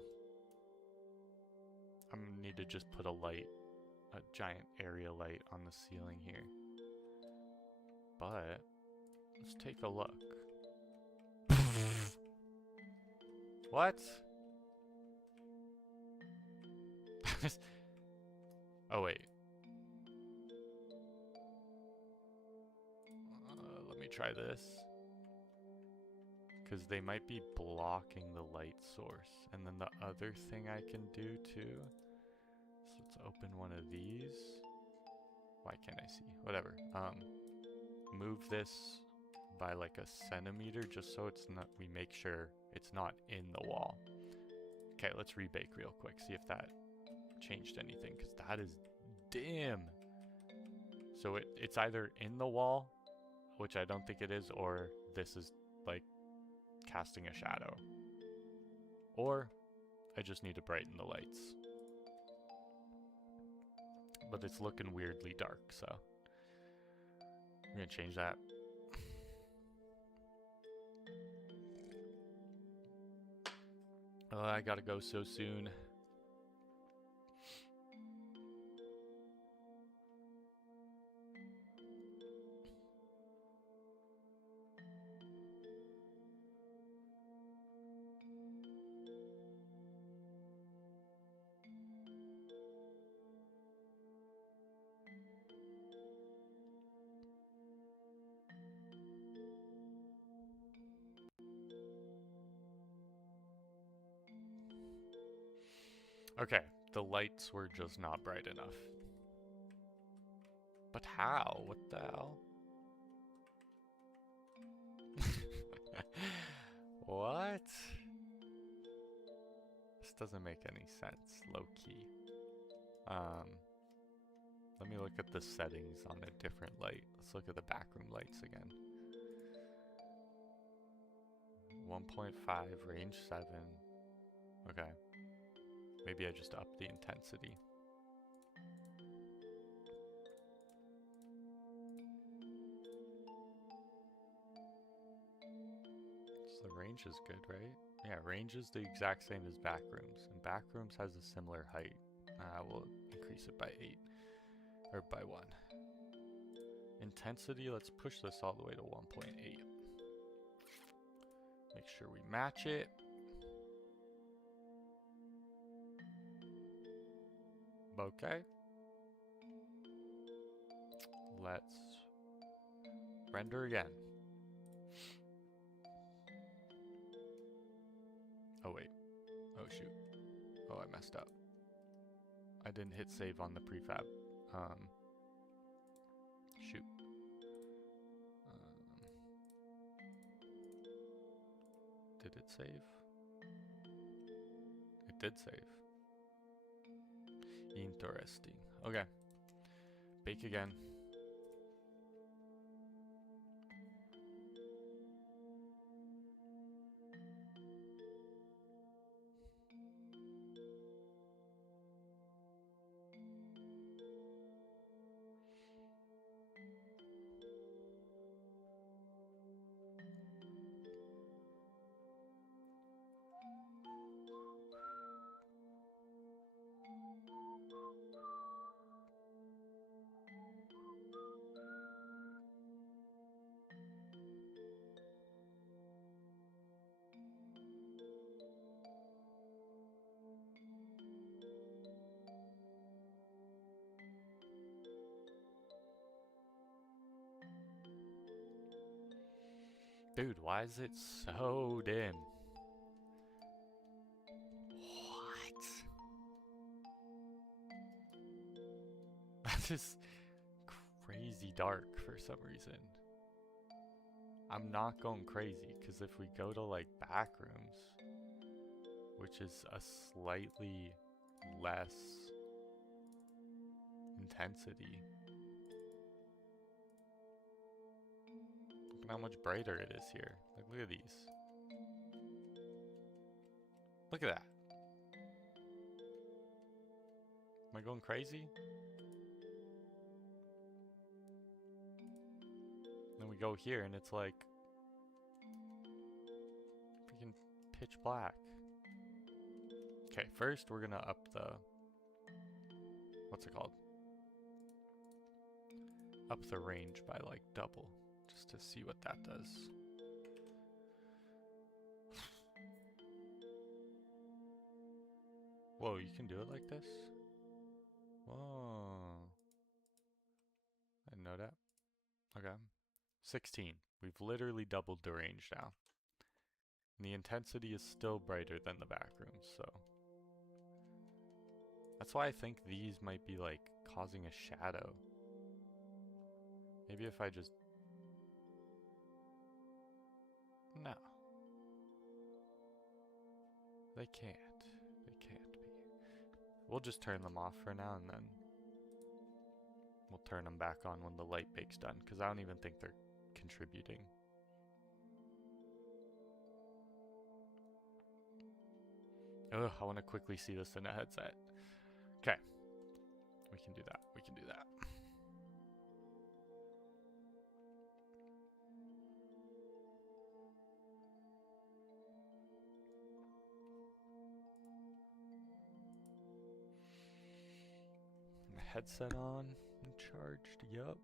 I'm gonna need to just put a light, a giant area light on the ceiling here. But let's take a look. What? Oh wait. Let me try this. Because they might be blocking the light source. And then the other thing I can do too. So let's open one of these. Why can't I see? Whatever. Move this by like a centimeter just so it's not, we make sure it's not in the wall. Okay, let's rebake real quick, see if that changed anything, because that is dim. So it's either in the wall, which I don't think it is, or this is like casting a shadow. Or I just need to brighten the lights. But it's looking weirdly dark, so I'm gonna change that. Oh, I gotta go so soon. Okay, the lights were just not bright enough. But how? What the hell? What? This doesn't make any sense, low key. Let me look at the settings on a different light. Let's look at the backroom lights again. 1.5, range 7. Okay. Maybe I just upped the intensity. So the range is good, right? Yeah, range is the exact same as backrooms. And backrooms has a similar height. We'll increase it by 8. Or by 1. Intensity, let's push this all the way to 1.8. Make sure we match it. Okay. Let's render again. Oh wait. Oh shoot. Oh, I messed up. I didn't hit save on the prefab. Shoot. Did it save? It did save. Interesting. Okay. Bake again. Dude, why is it so dim? What? That is crazy dark for some reason. I'm not going crazy, because if we go to like backrooms, which is a slightly less intensity, look at how much brighter it is here. Like, look at these. Look at that. Am I going crazy? Then we go here and it's like freaking pitch black. Okay, first we're gonna up the what's it called? Up the range by like double, just to see what that does. Whoa, you can do it like this? Whoa. I didn't know that. Okay. 16. We've literally doubled the range now. And the intensity is still brighter than the back rooms, so. That's why I think these might be like causing a shadow. Maybe if I just... No. They can't. They can't be. We'll just turn them off for now and then we'll turn them back on when the light bake's done, because I don't even think they're contributing. Ugh, I want to quickly see this in a headset. Okay. We can do that. We can do that. Headset on and charged. Yup.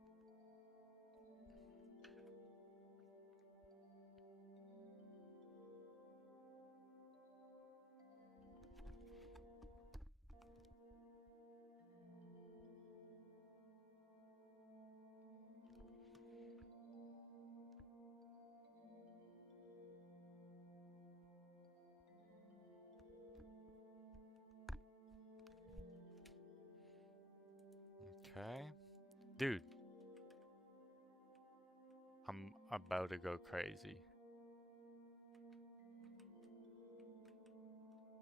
Okay. Dude. I'm about to go crazy.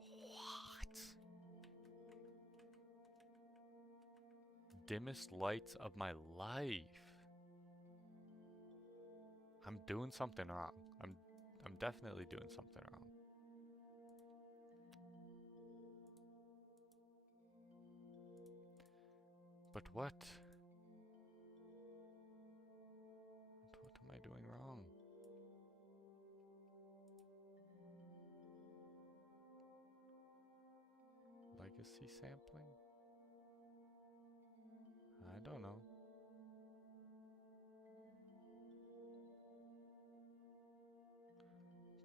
What? Dimmest lights of my life. I'm doing something wrong. I'm definitely doing something wrong. But what? What am I doing wrong? Legacy sampling? I don't know.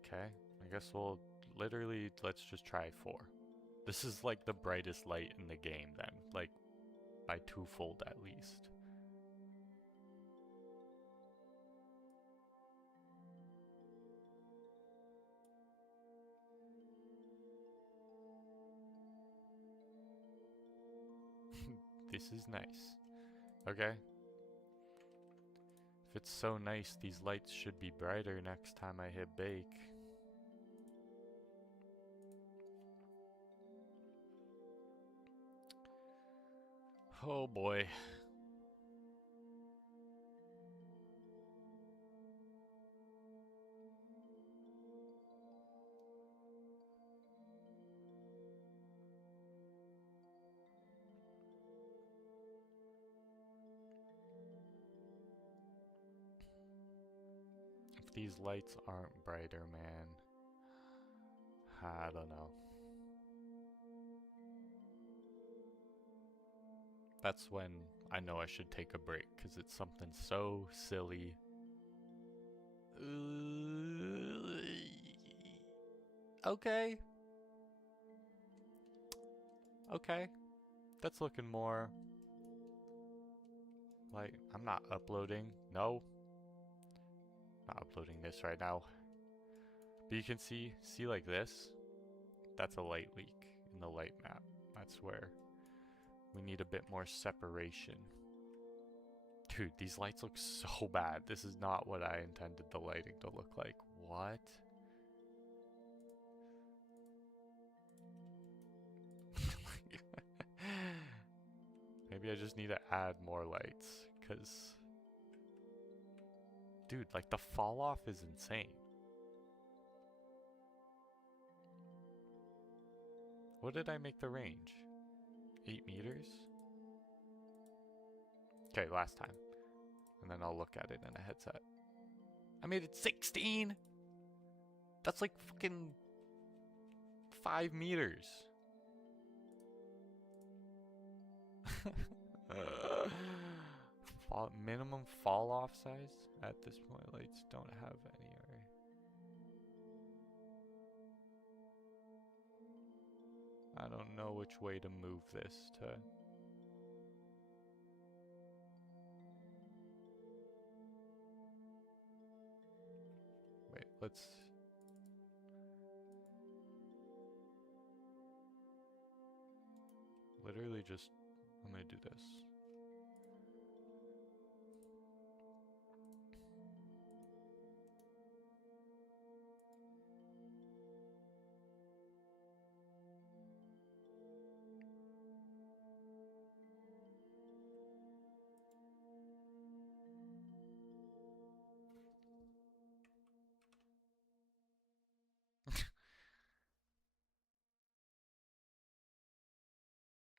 Okay, I guess we'll literally, let's just try 4. This is like the brightest light in the game then, like by 2-fold at least. This is nice. Okay. If it's so nice, these lights should be brighter next time I hit bake. Oh boy. If these lights aren't brighter, man, I don't know. That's when I know I should take a break, because it's something so silly. Okay. Okay. That's looking more like I'm not uploading. No. Not uploading this right now. But you can see like this. That's a light leak in the light map. That's where we need a bit more separation. Dude, these lights look so bad. This is not what I intended the lighting to look like. What? Maybe I just need to add more lights, because... Dude, like the fall off is insane. What did I make the range? 8 meters? Okay, last time. And then I'll look at it in a headset. I made it 16! That's like fucking 5 meters. Minimum fall off size at this point. Lights don't have any array. I don't know which way to move this to. Wait, let's. Literally just, I'm gonna do this.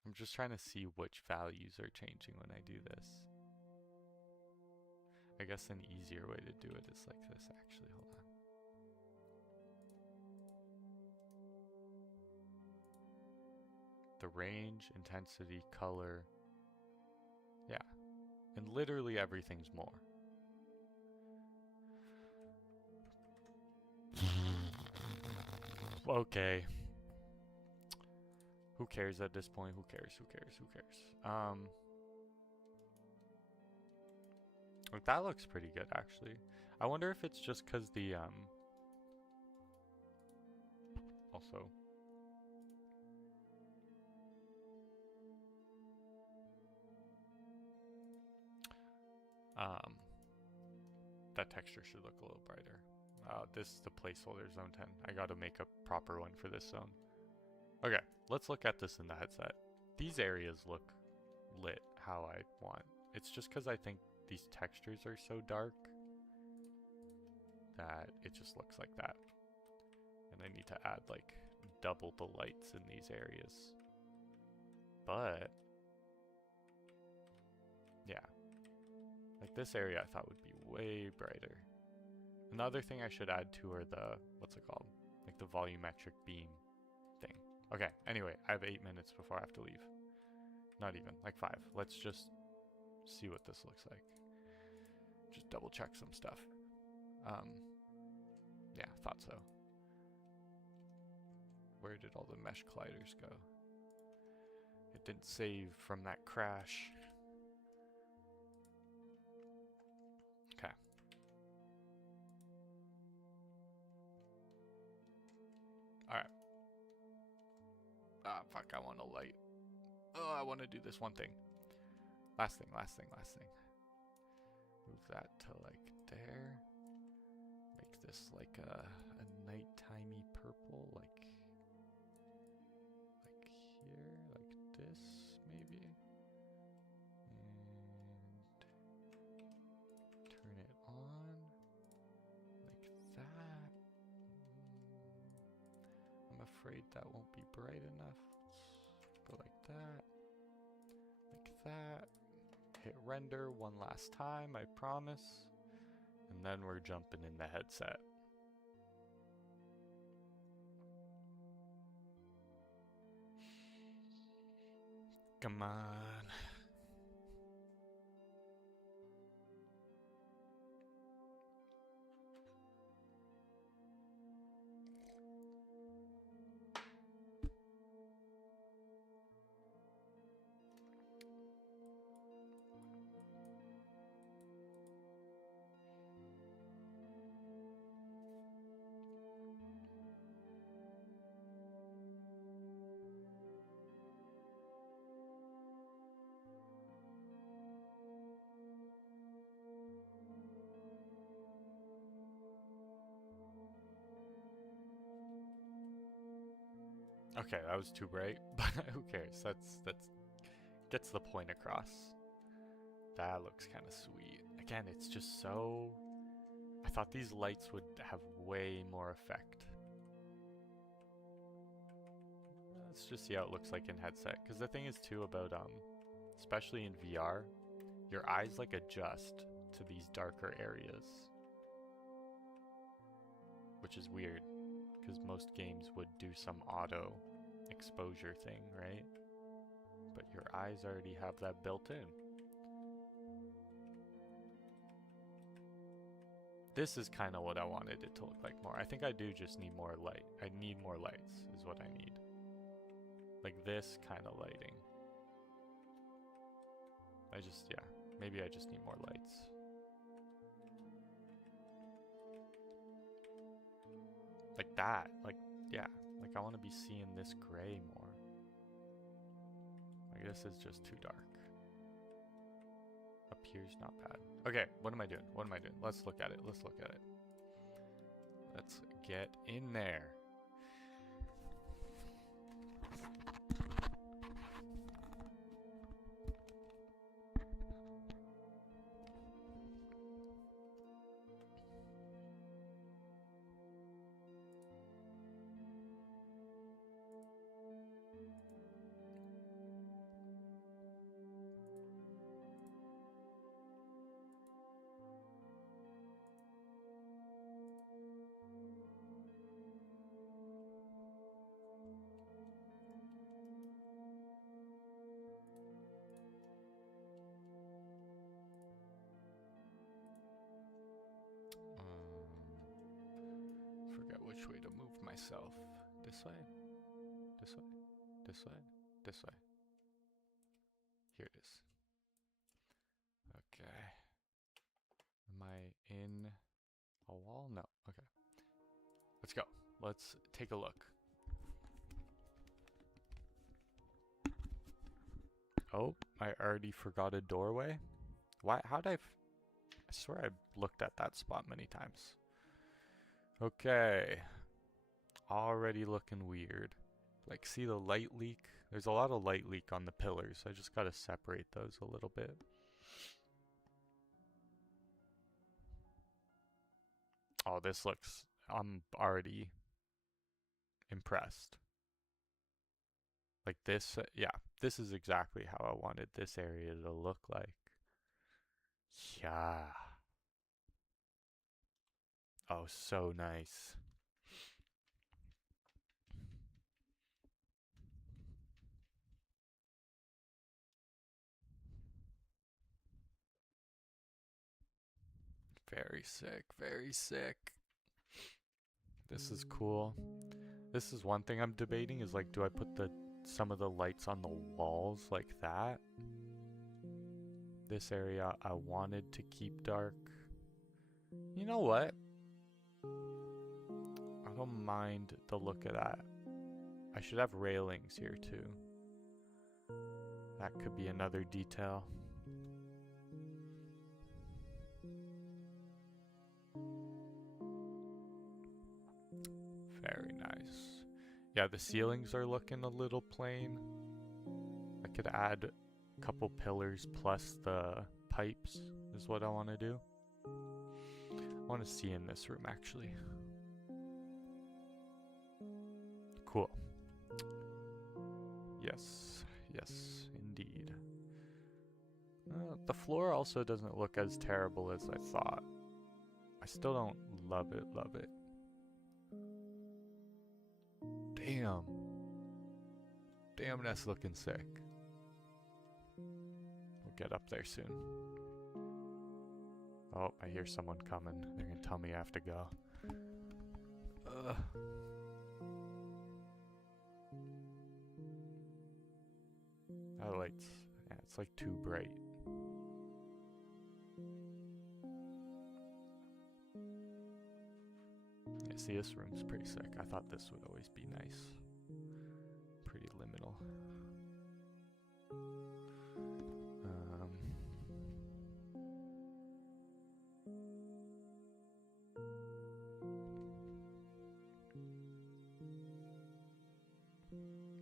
I'm just trying to see which values are changing when I do this. I guess an easier way to do it is like this, actually. Hold on. The range, intensity, color. Yeah. And literally everything's more. Okay. Who cares at this point? Who cares? Who cares? Who cares? Like that looks pretty good actually. I wonder if it's just cuz the also that texture should look a little brighter. This is the placeholder zone 10. I got to make a proper one for this zone. Okay, let's look at this in the headset. These areas look lit how I want. It's just because I think these textures are so dark that it just looks like that. And I need to add like double the lights in these areas. But yeah, like this area I thought would be way brighter. Another thing I should add to are the, what's it called? Like the volumetric beam thing. Okay, anyway, I have 8 minutes before I have to leave. Not even, like 5. Let's just see what this looks like. Just double check some stuff. Yeah, thought so. Where did all the mesh colliders go? It didn't save from that crash. Okay. Alright. Ah, fuck, I want a light. Oh, I want to do this one thing. Last thing. Move that to like there. Make this like a nighttime-y purple, like here, like this, maybe. And turn it on, like that. I'm afraid that won't be bright enough. Let's go like that. Like that. Hit render one last time, I promise. And then we're jumping in the headset. Come on. Okay, that was too bright, but who cares? That's gets the point across. That looks kind of sweet. Again, it's just so. I thought these lights would have way more effect. Let's just see how it looks like in headset. Because the thing is too about especially in VR, your eyes like adjust to these darker areas, which is weird. Because most games would do some auto exposure thing, right? but your eyes already have that built in. This is kind of what I wanted it to look like more. I think I do just need more light. I need more lights is what I need. Like this kind of lighting. Yeah, maybe I just need more lights. Like that, like, yeah. Like I want to be seeing this gray more. Like this is just too dark. Up here's not bad. Okay, what am I doing? What am I doing? Let's look at it. Let's look at it. Let's get in there. Forget which way to move myself. This way? This way? This way? This way? Here it is. Okay. Am I in a wall? No. Okay. Let's go. Let's take a look. Oh, I already forgot a doorway. Why? How'd I swear I looked at that spot many times. Okay. Already looking weird. Like, see the light leak? There's a lot of light leak on the pillars. I just gotta separate those a little bit. Oh, this looks... I'm already impressed. Like this, yeah, this is exactly how I wanted this area to look like. Yeah. Oh, so nice. Very sick, very sick. This is cool. This is one thing I'm debating is like, do I put some of the lights on the walls like that? This area I wanted to keep dark. You know what? I don't mind the look of that. I should have railings here too. That could be another detail. Very nice. Yeah, the ceilings are looking a little plain. I could add a couple pillars plus the pipes is what I want to do. I want to see in this room actually. Cool. Yes, yes, indeed. The floor also doesn't look as terrible as I thought. I still don't love it, love it. Damn. Damn, that's looking sick. We'll get up there soon. Oh, I hear someone coming. They're gonna tell me I have to go. That light's... yeah, it's like too bright. Yeah, see, this room's pretty sick. I thought this would always be nice. Pretty liminal.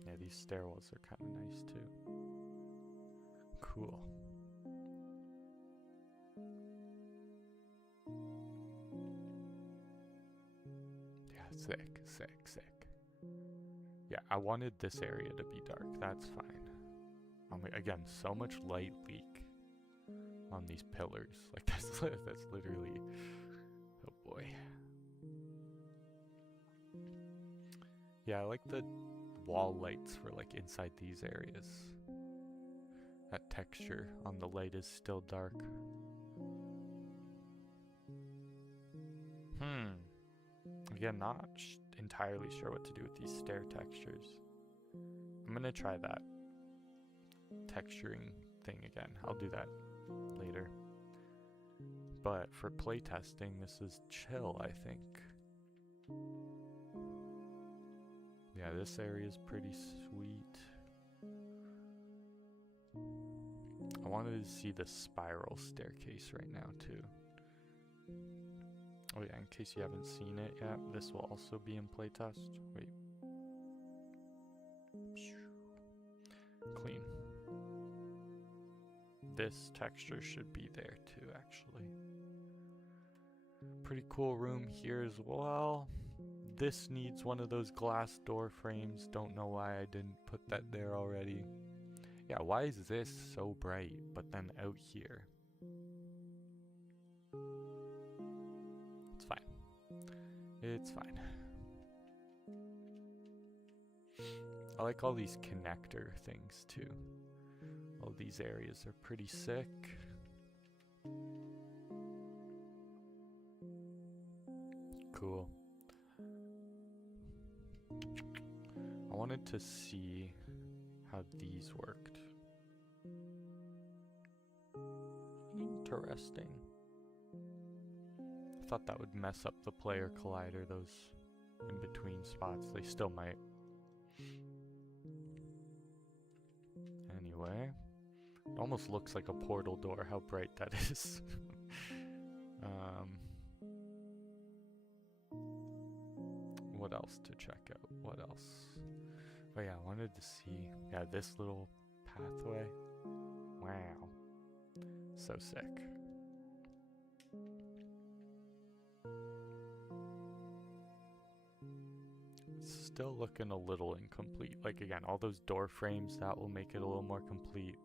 Yeah, these stairwells are kind of nice too. Cool. Yeah, sick, sick, sick. Yeah, I wanted this area to be dark. That's fine. Again, so much light leak on these pillars. Like that's literally... oh boy. Yeah, I like the wall lights for like inside these areas. That texture on the light is still dark. Again, not entirely sure what to do with these stair textures. I'm gonna try that texturing thing again. I'll do that later. But for playtesting, this is chill, I think. Yeah, this area is pretty sweet. I wanted to see the spiral staircase right now too. Oh yeah, in case you haven't seen it yet, this will also be in playtest. Wait. Clean. This texture should be there too, actually. Pretty cool room here as well. This needs one of those glass door frames. Don't know why I didn't put that there already. Yeah, why is this so bright, but then out here? It's fine. It's fine. I like all these connector things too. All these areas are pretty sick. Cool. I wanted to see how these worked. Interesting. I thought that would mess up the player collider, those in between spots. They still might. Anyway, it almost looks like a portal door, how bright that is. What else to check out? What else? Oh yeah, I wanted to see, yeah, this little pathway. Wow. So sick. It's still looking a little incomplete. Like again, all those door frames, that will make it a little more complete.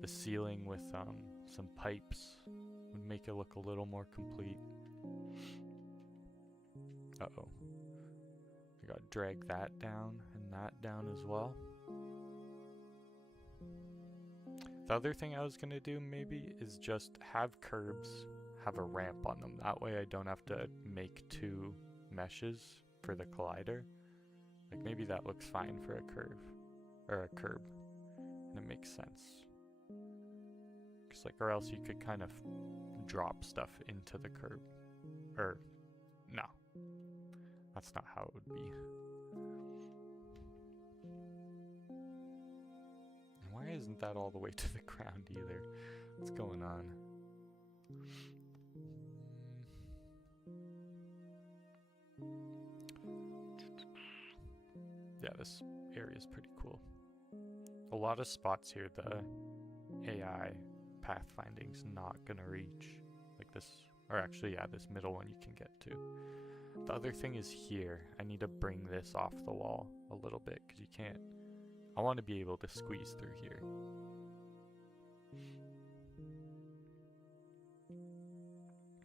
The ceiling with some pipes would make it look a little more complete. Uh-oh. I gotta drag that down and that down as well. The other thing I was gonna do maybe is just have curbs have a ramp on them. That way I don't have to make two meshes for the collider. Like maybe that looks fine for a curve or a curb, and it makes sense. Cause like, or else you could kind of drop stuff into the curb, or no. That's not how it would be. Why isn't that all the way to the ground either? What's going on? Yeah, this area is pretty cool. A lot of spots here the AI pathfinding's not gonna reach. Like this, or actually, yeah, this middle one you can get to. The other thing is here, I need to bring this off the wall a little bit because you can't. I want to be able to squeeze through here.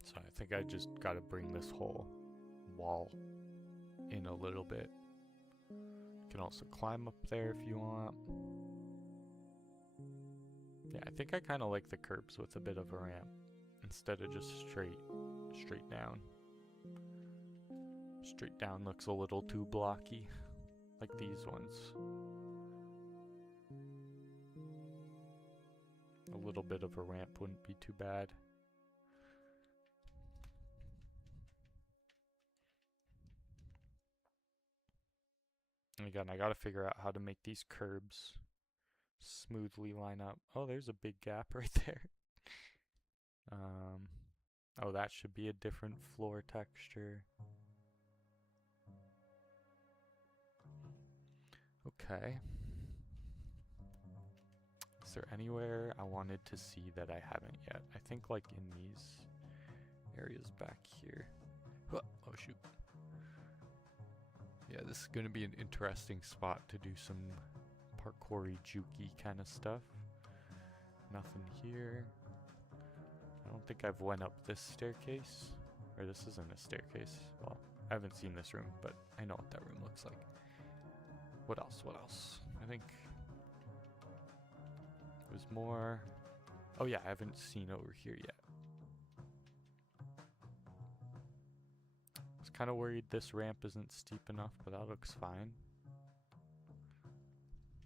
So I think I just got to bring this whole wall in a little bit. You can also climb up there if you want. Yeah, I think I kind of like the curbs with a bit of a ramp instead of just straight down. Straight down looks a little too blocky, like these ones. A little bit of a ramp wouldn't be too bad. And again, I gotta figure out how to make these curbs smoothly line up. Oh, there's a big gap right there. Oh, that should be a different floor texture. Okay. Is there anywhere I wanted to see that I haven't yet? I think like in these areas back here. Oh shoot. Yeah, this is gonna be an interesting spot to do some parkoury jukey kind of stuff. Nothing here. I don't think I've went up this staircase. Or this isn't a staircase. Well, I haven't seen this room, but I know what that room looks like. What else? What else? I think It was more... Oh yeah, I haven't seen over here yet. I was kind of worried this ramp isn't steep enough, but that looks fine.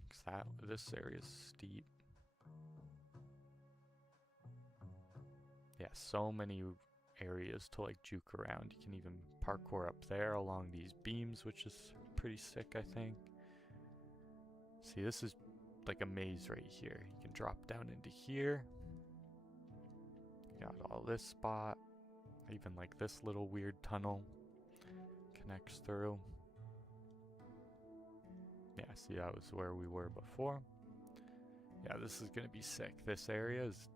Because this area is steep. Yeah, so many areas to like juke around. You can even parkour up there along these beams, which is pretty sick, I think. See, this is like a maze right here. You can drop down into here. You got all this spot. Even like this little weird tunnel connects through. Yeah, see, that was where we were before. Yeah, this is gonna be sick. This area is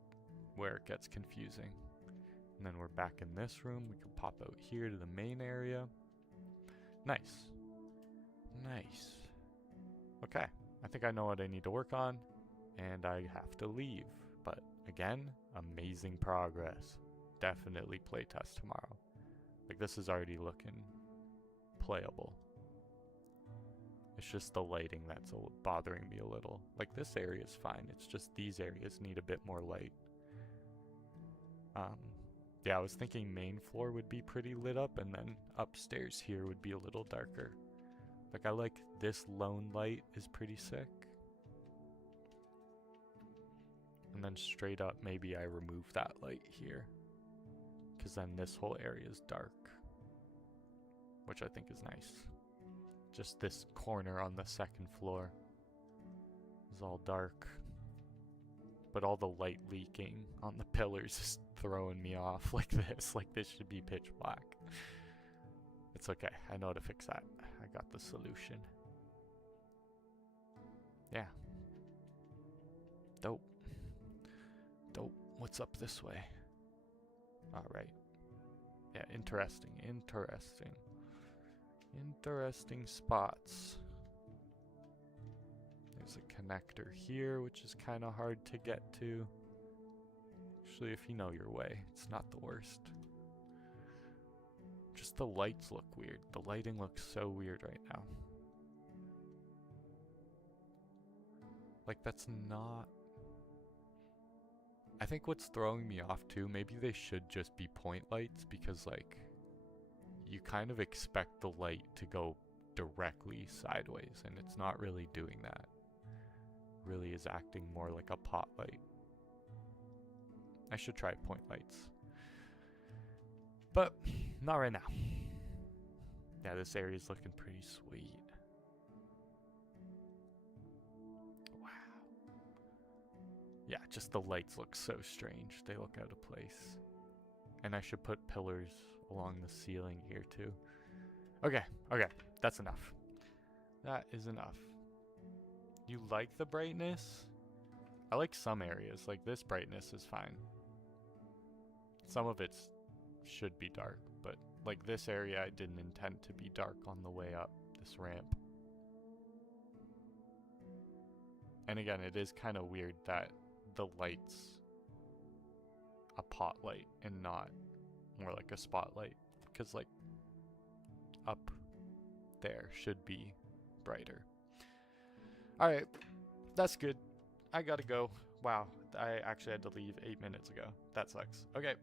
where it gets confusing. And then we're back in this room. We can pop out here to the main area. Nice. Nice. Okay, I think I know what I need to work on, and I have to leave. But again, amazing progress. Definitely playtest tomorrow. Like, this is already looking playable. It's just the lighting that's bothering me a little. Like, this area is fine. It's just these areas need a bit more light. Yeah, I was thinking main floor would be pretty lit up, and then upstairs here would be a little darker. Like, I like this lone light is pretty sick. And then straight up, maybe I remove that light here, because then this whole area is dark, which I think is nice. Just this corner on the second floor is all dark, but all the light leaking on the pillars is throwing me off like this. Like, this should be pitch black. It's okay. I know how to fix that. I got the solution. Yeah. Dope. Dope. What's up this way? Alright. Yeah, interesting. Interesting. Interesting spots. There's a connector here, which is kind of hard to get to. Actually, if you know your way, it's not the worst. Just the lights look weird. The lighting looks so weird right now. Like, that's not... I think what's throwing me off too, maybe they should just be point lights, because like, you kind of expect the light to go directly sideways, and it's not really doing that. It really is acting more like a pot light. I should try point lights. But not right now. Yeah, this area is looking pretty sweet. Wow. Yeah, just the lights look so strange. They look out of place. And I should put pillars along the ceiling here too. Okay, okay, that's enough. That is enough. You like the brightness? I like some areas, like this brightness is fine. Some of it should be dark, but like this area I didn't intend to be dark on the way up this ramp. And again, it is kind of weird that the light's a pot light and not more like a spotlight, because like up there should be brighter. Alright, that's good. I gotta go. Wow, I actually had to leave 8 minutes ago. That sucks. Okay.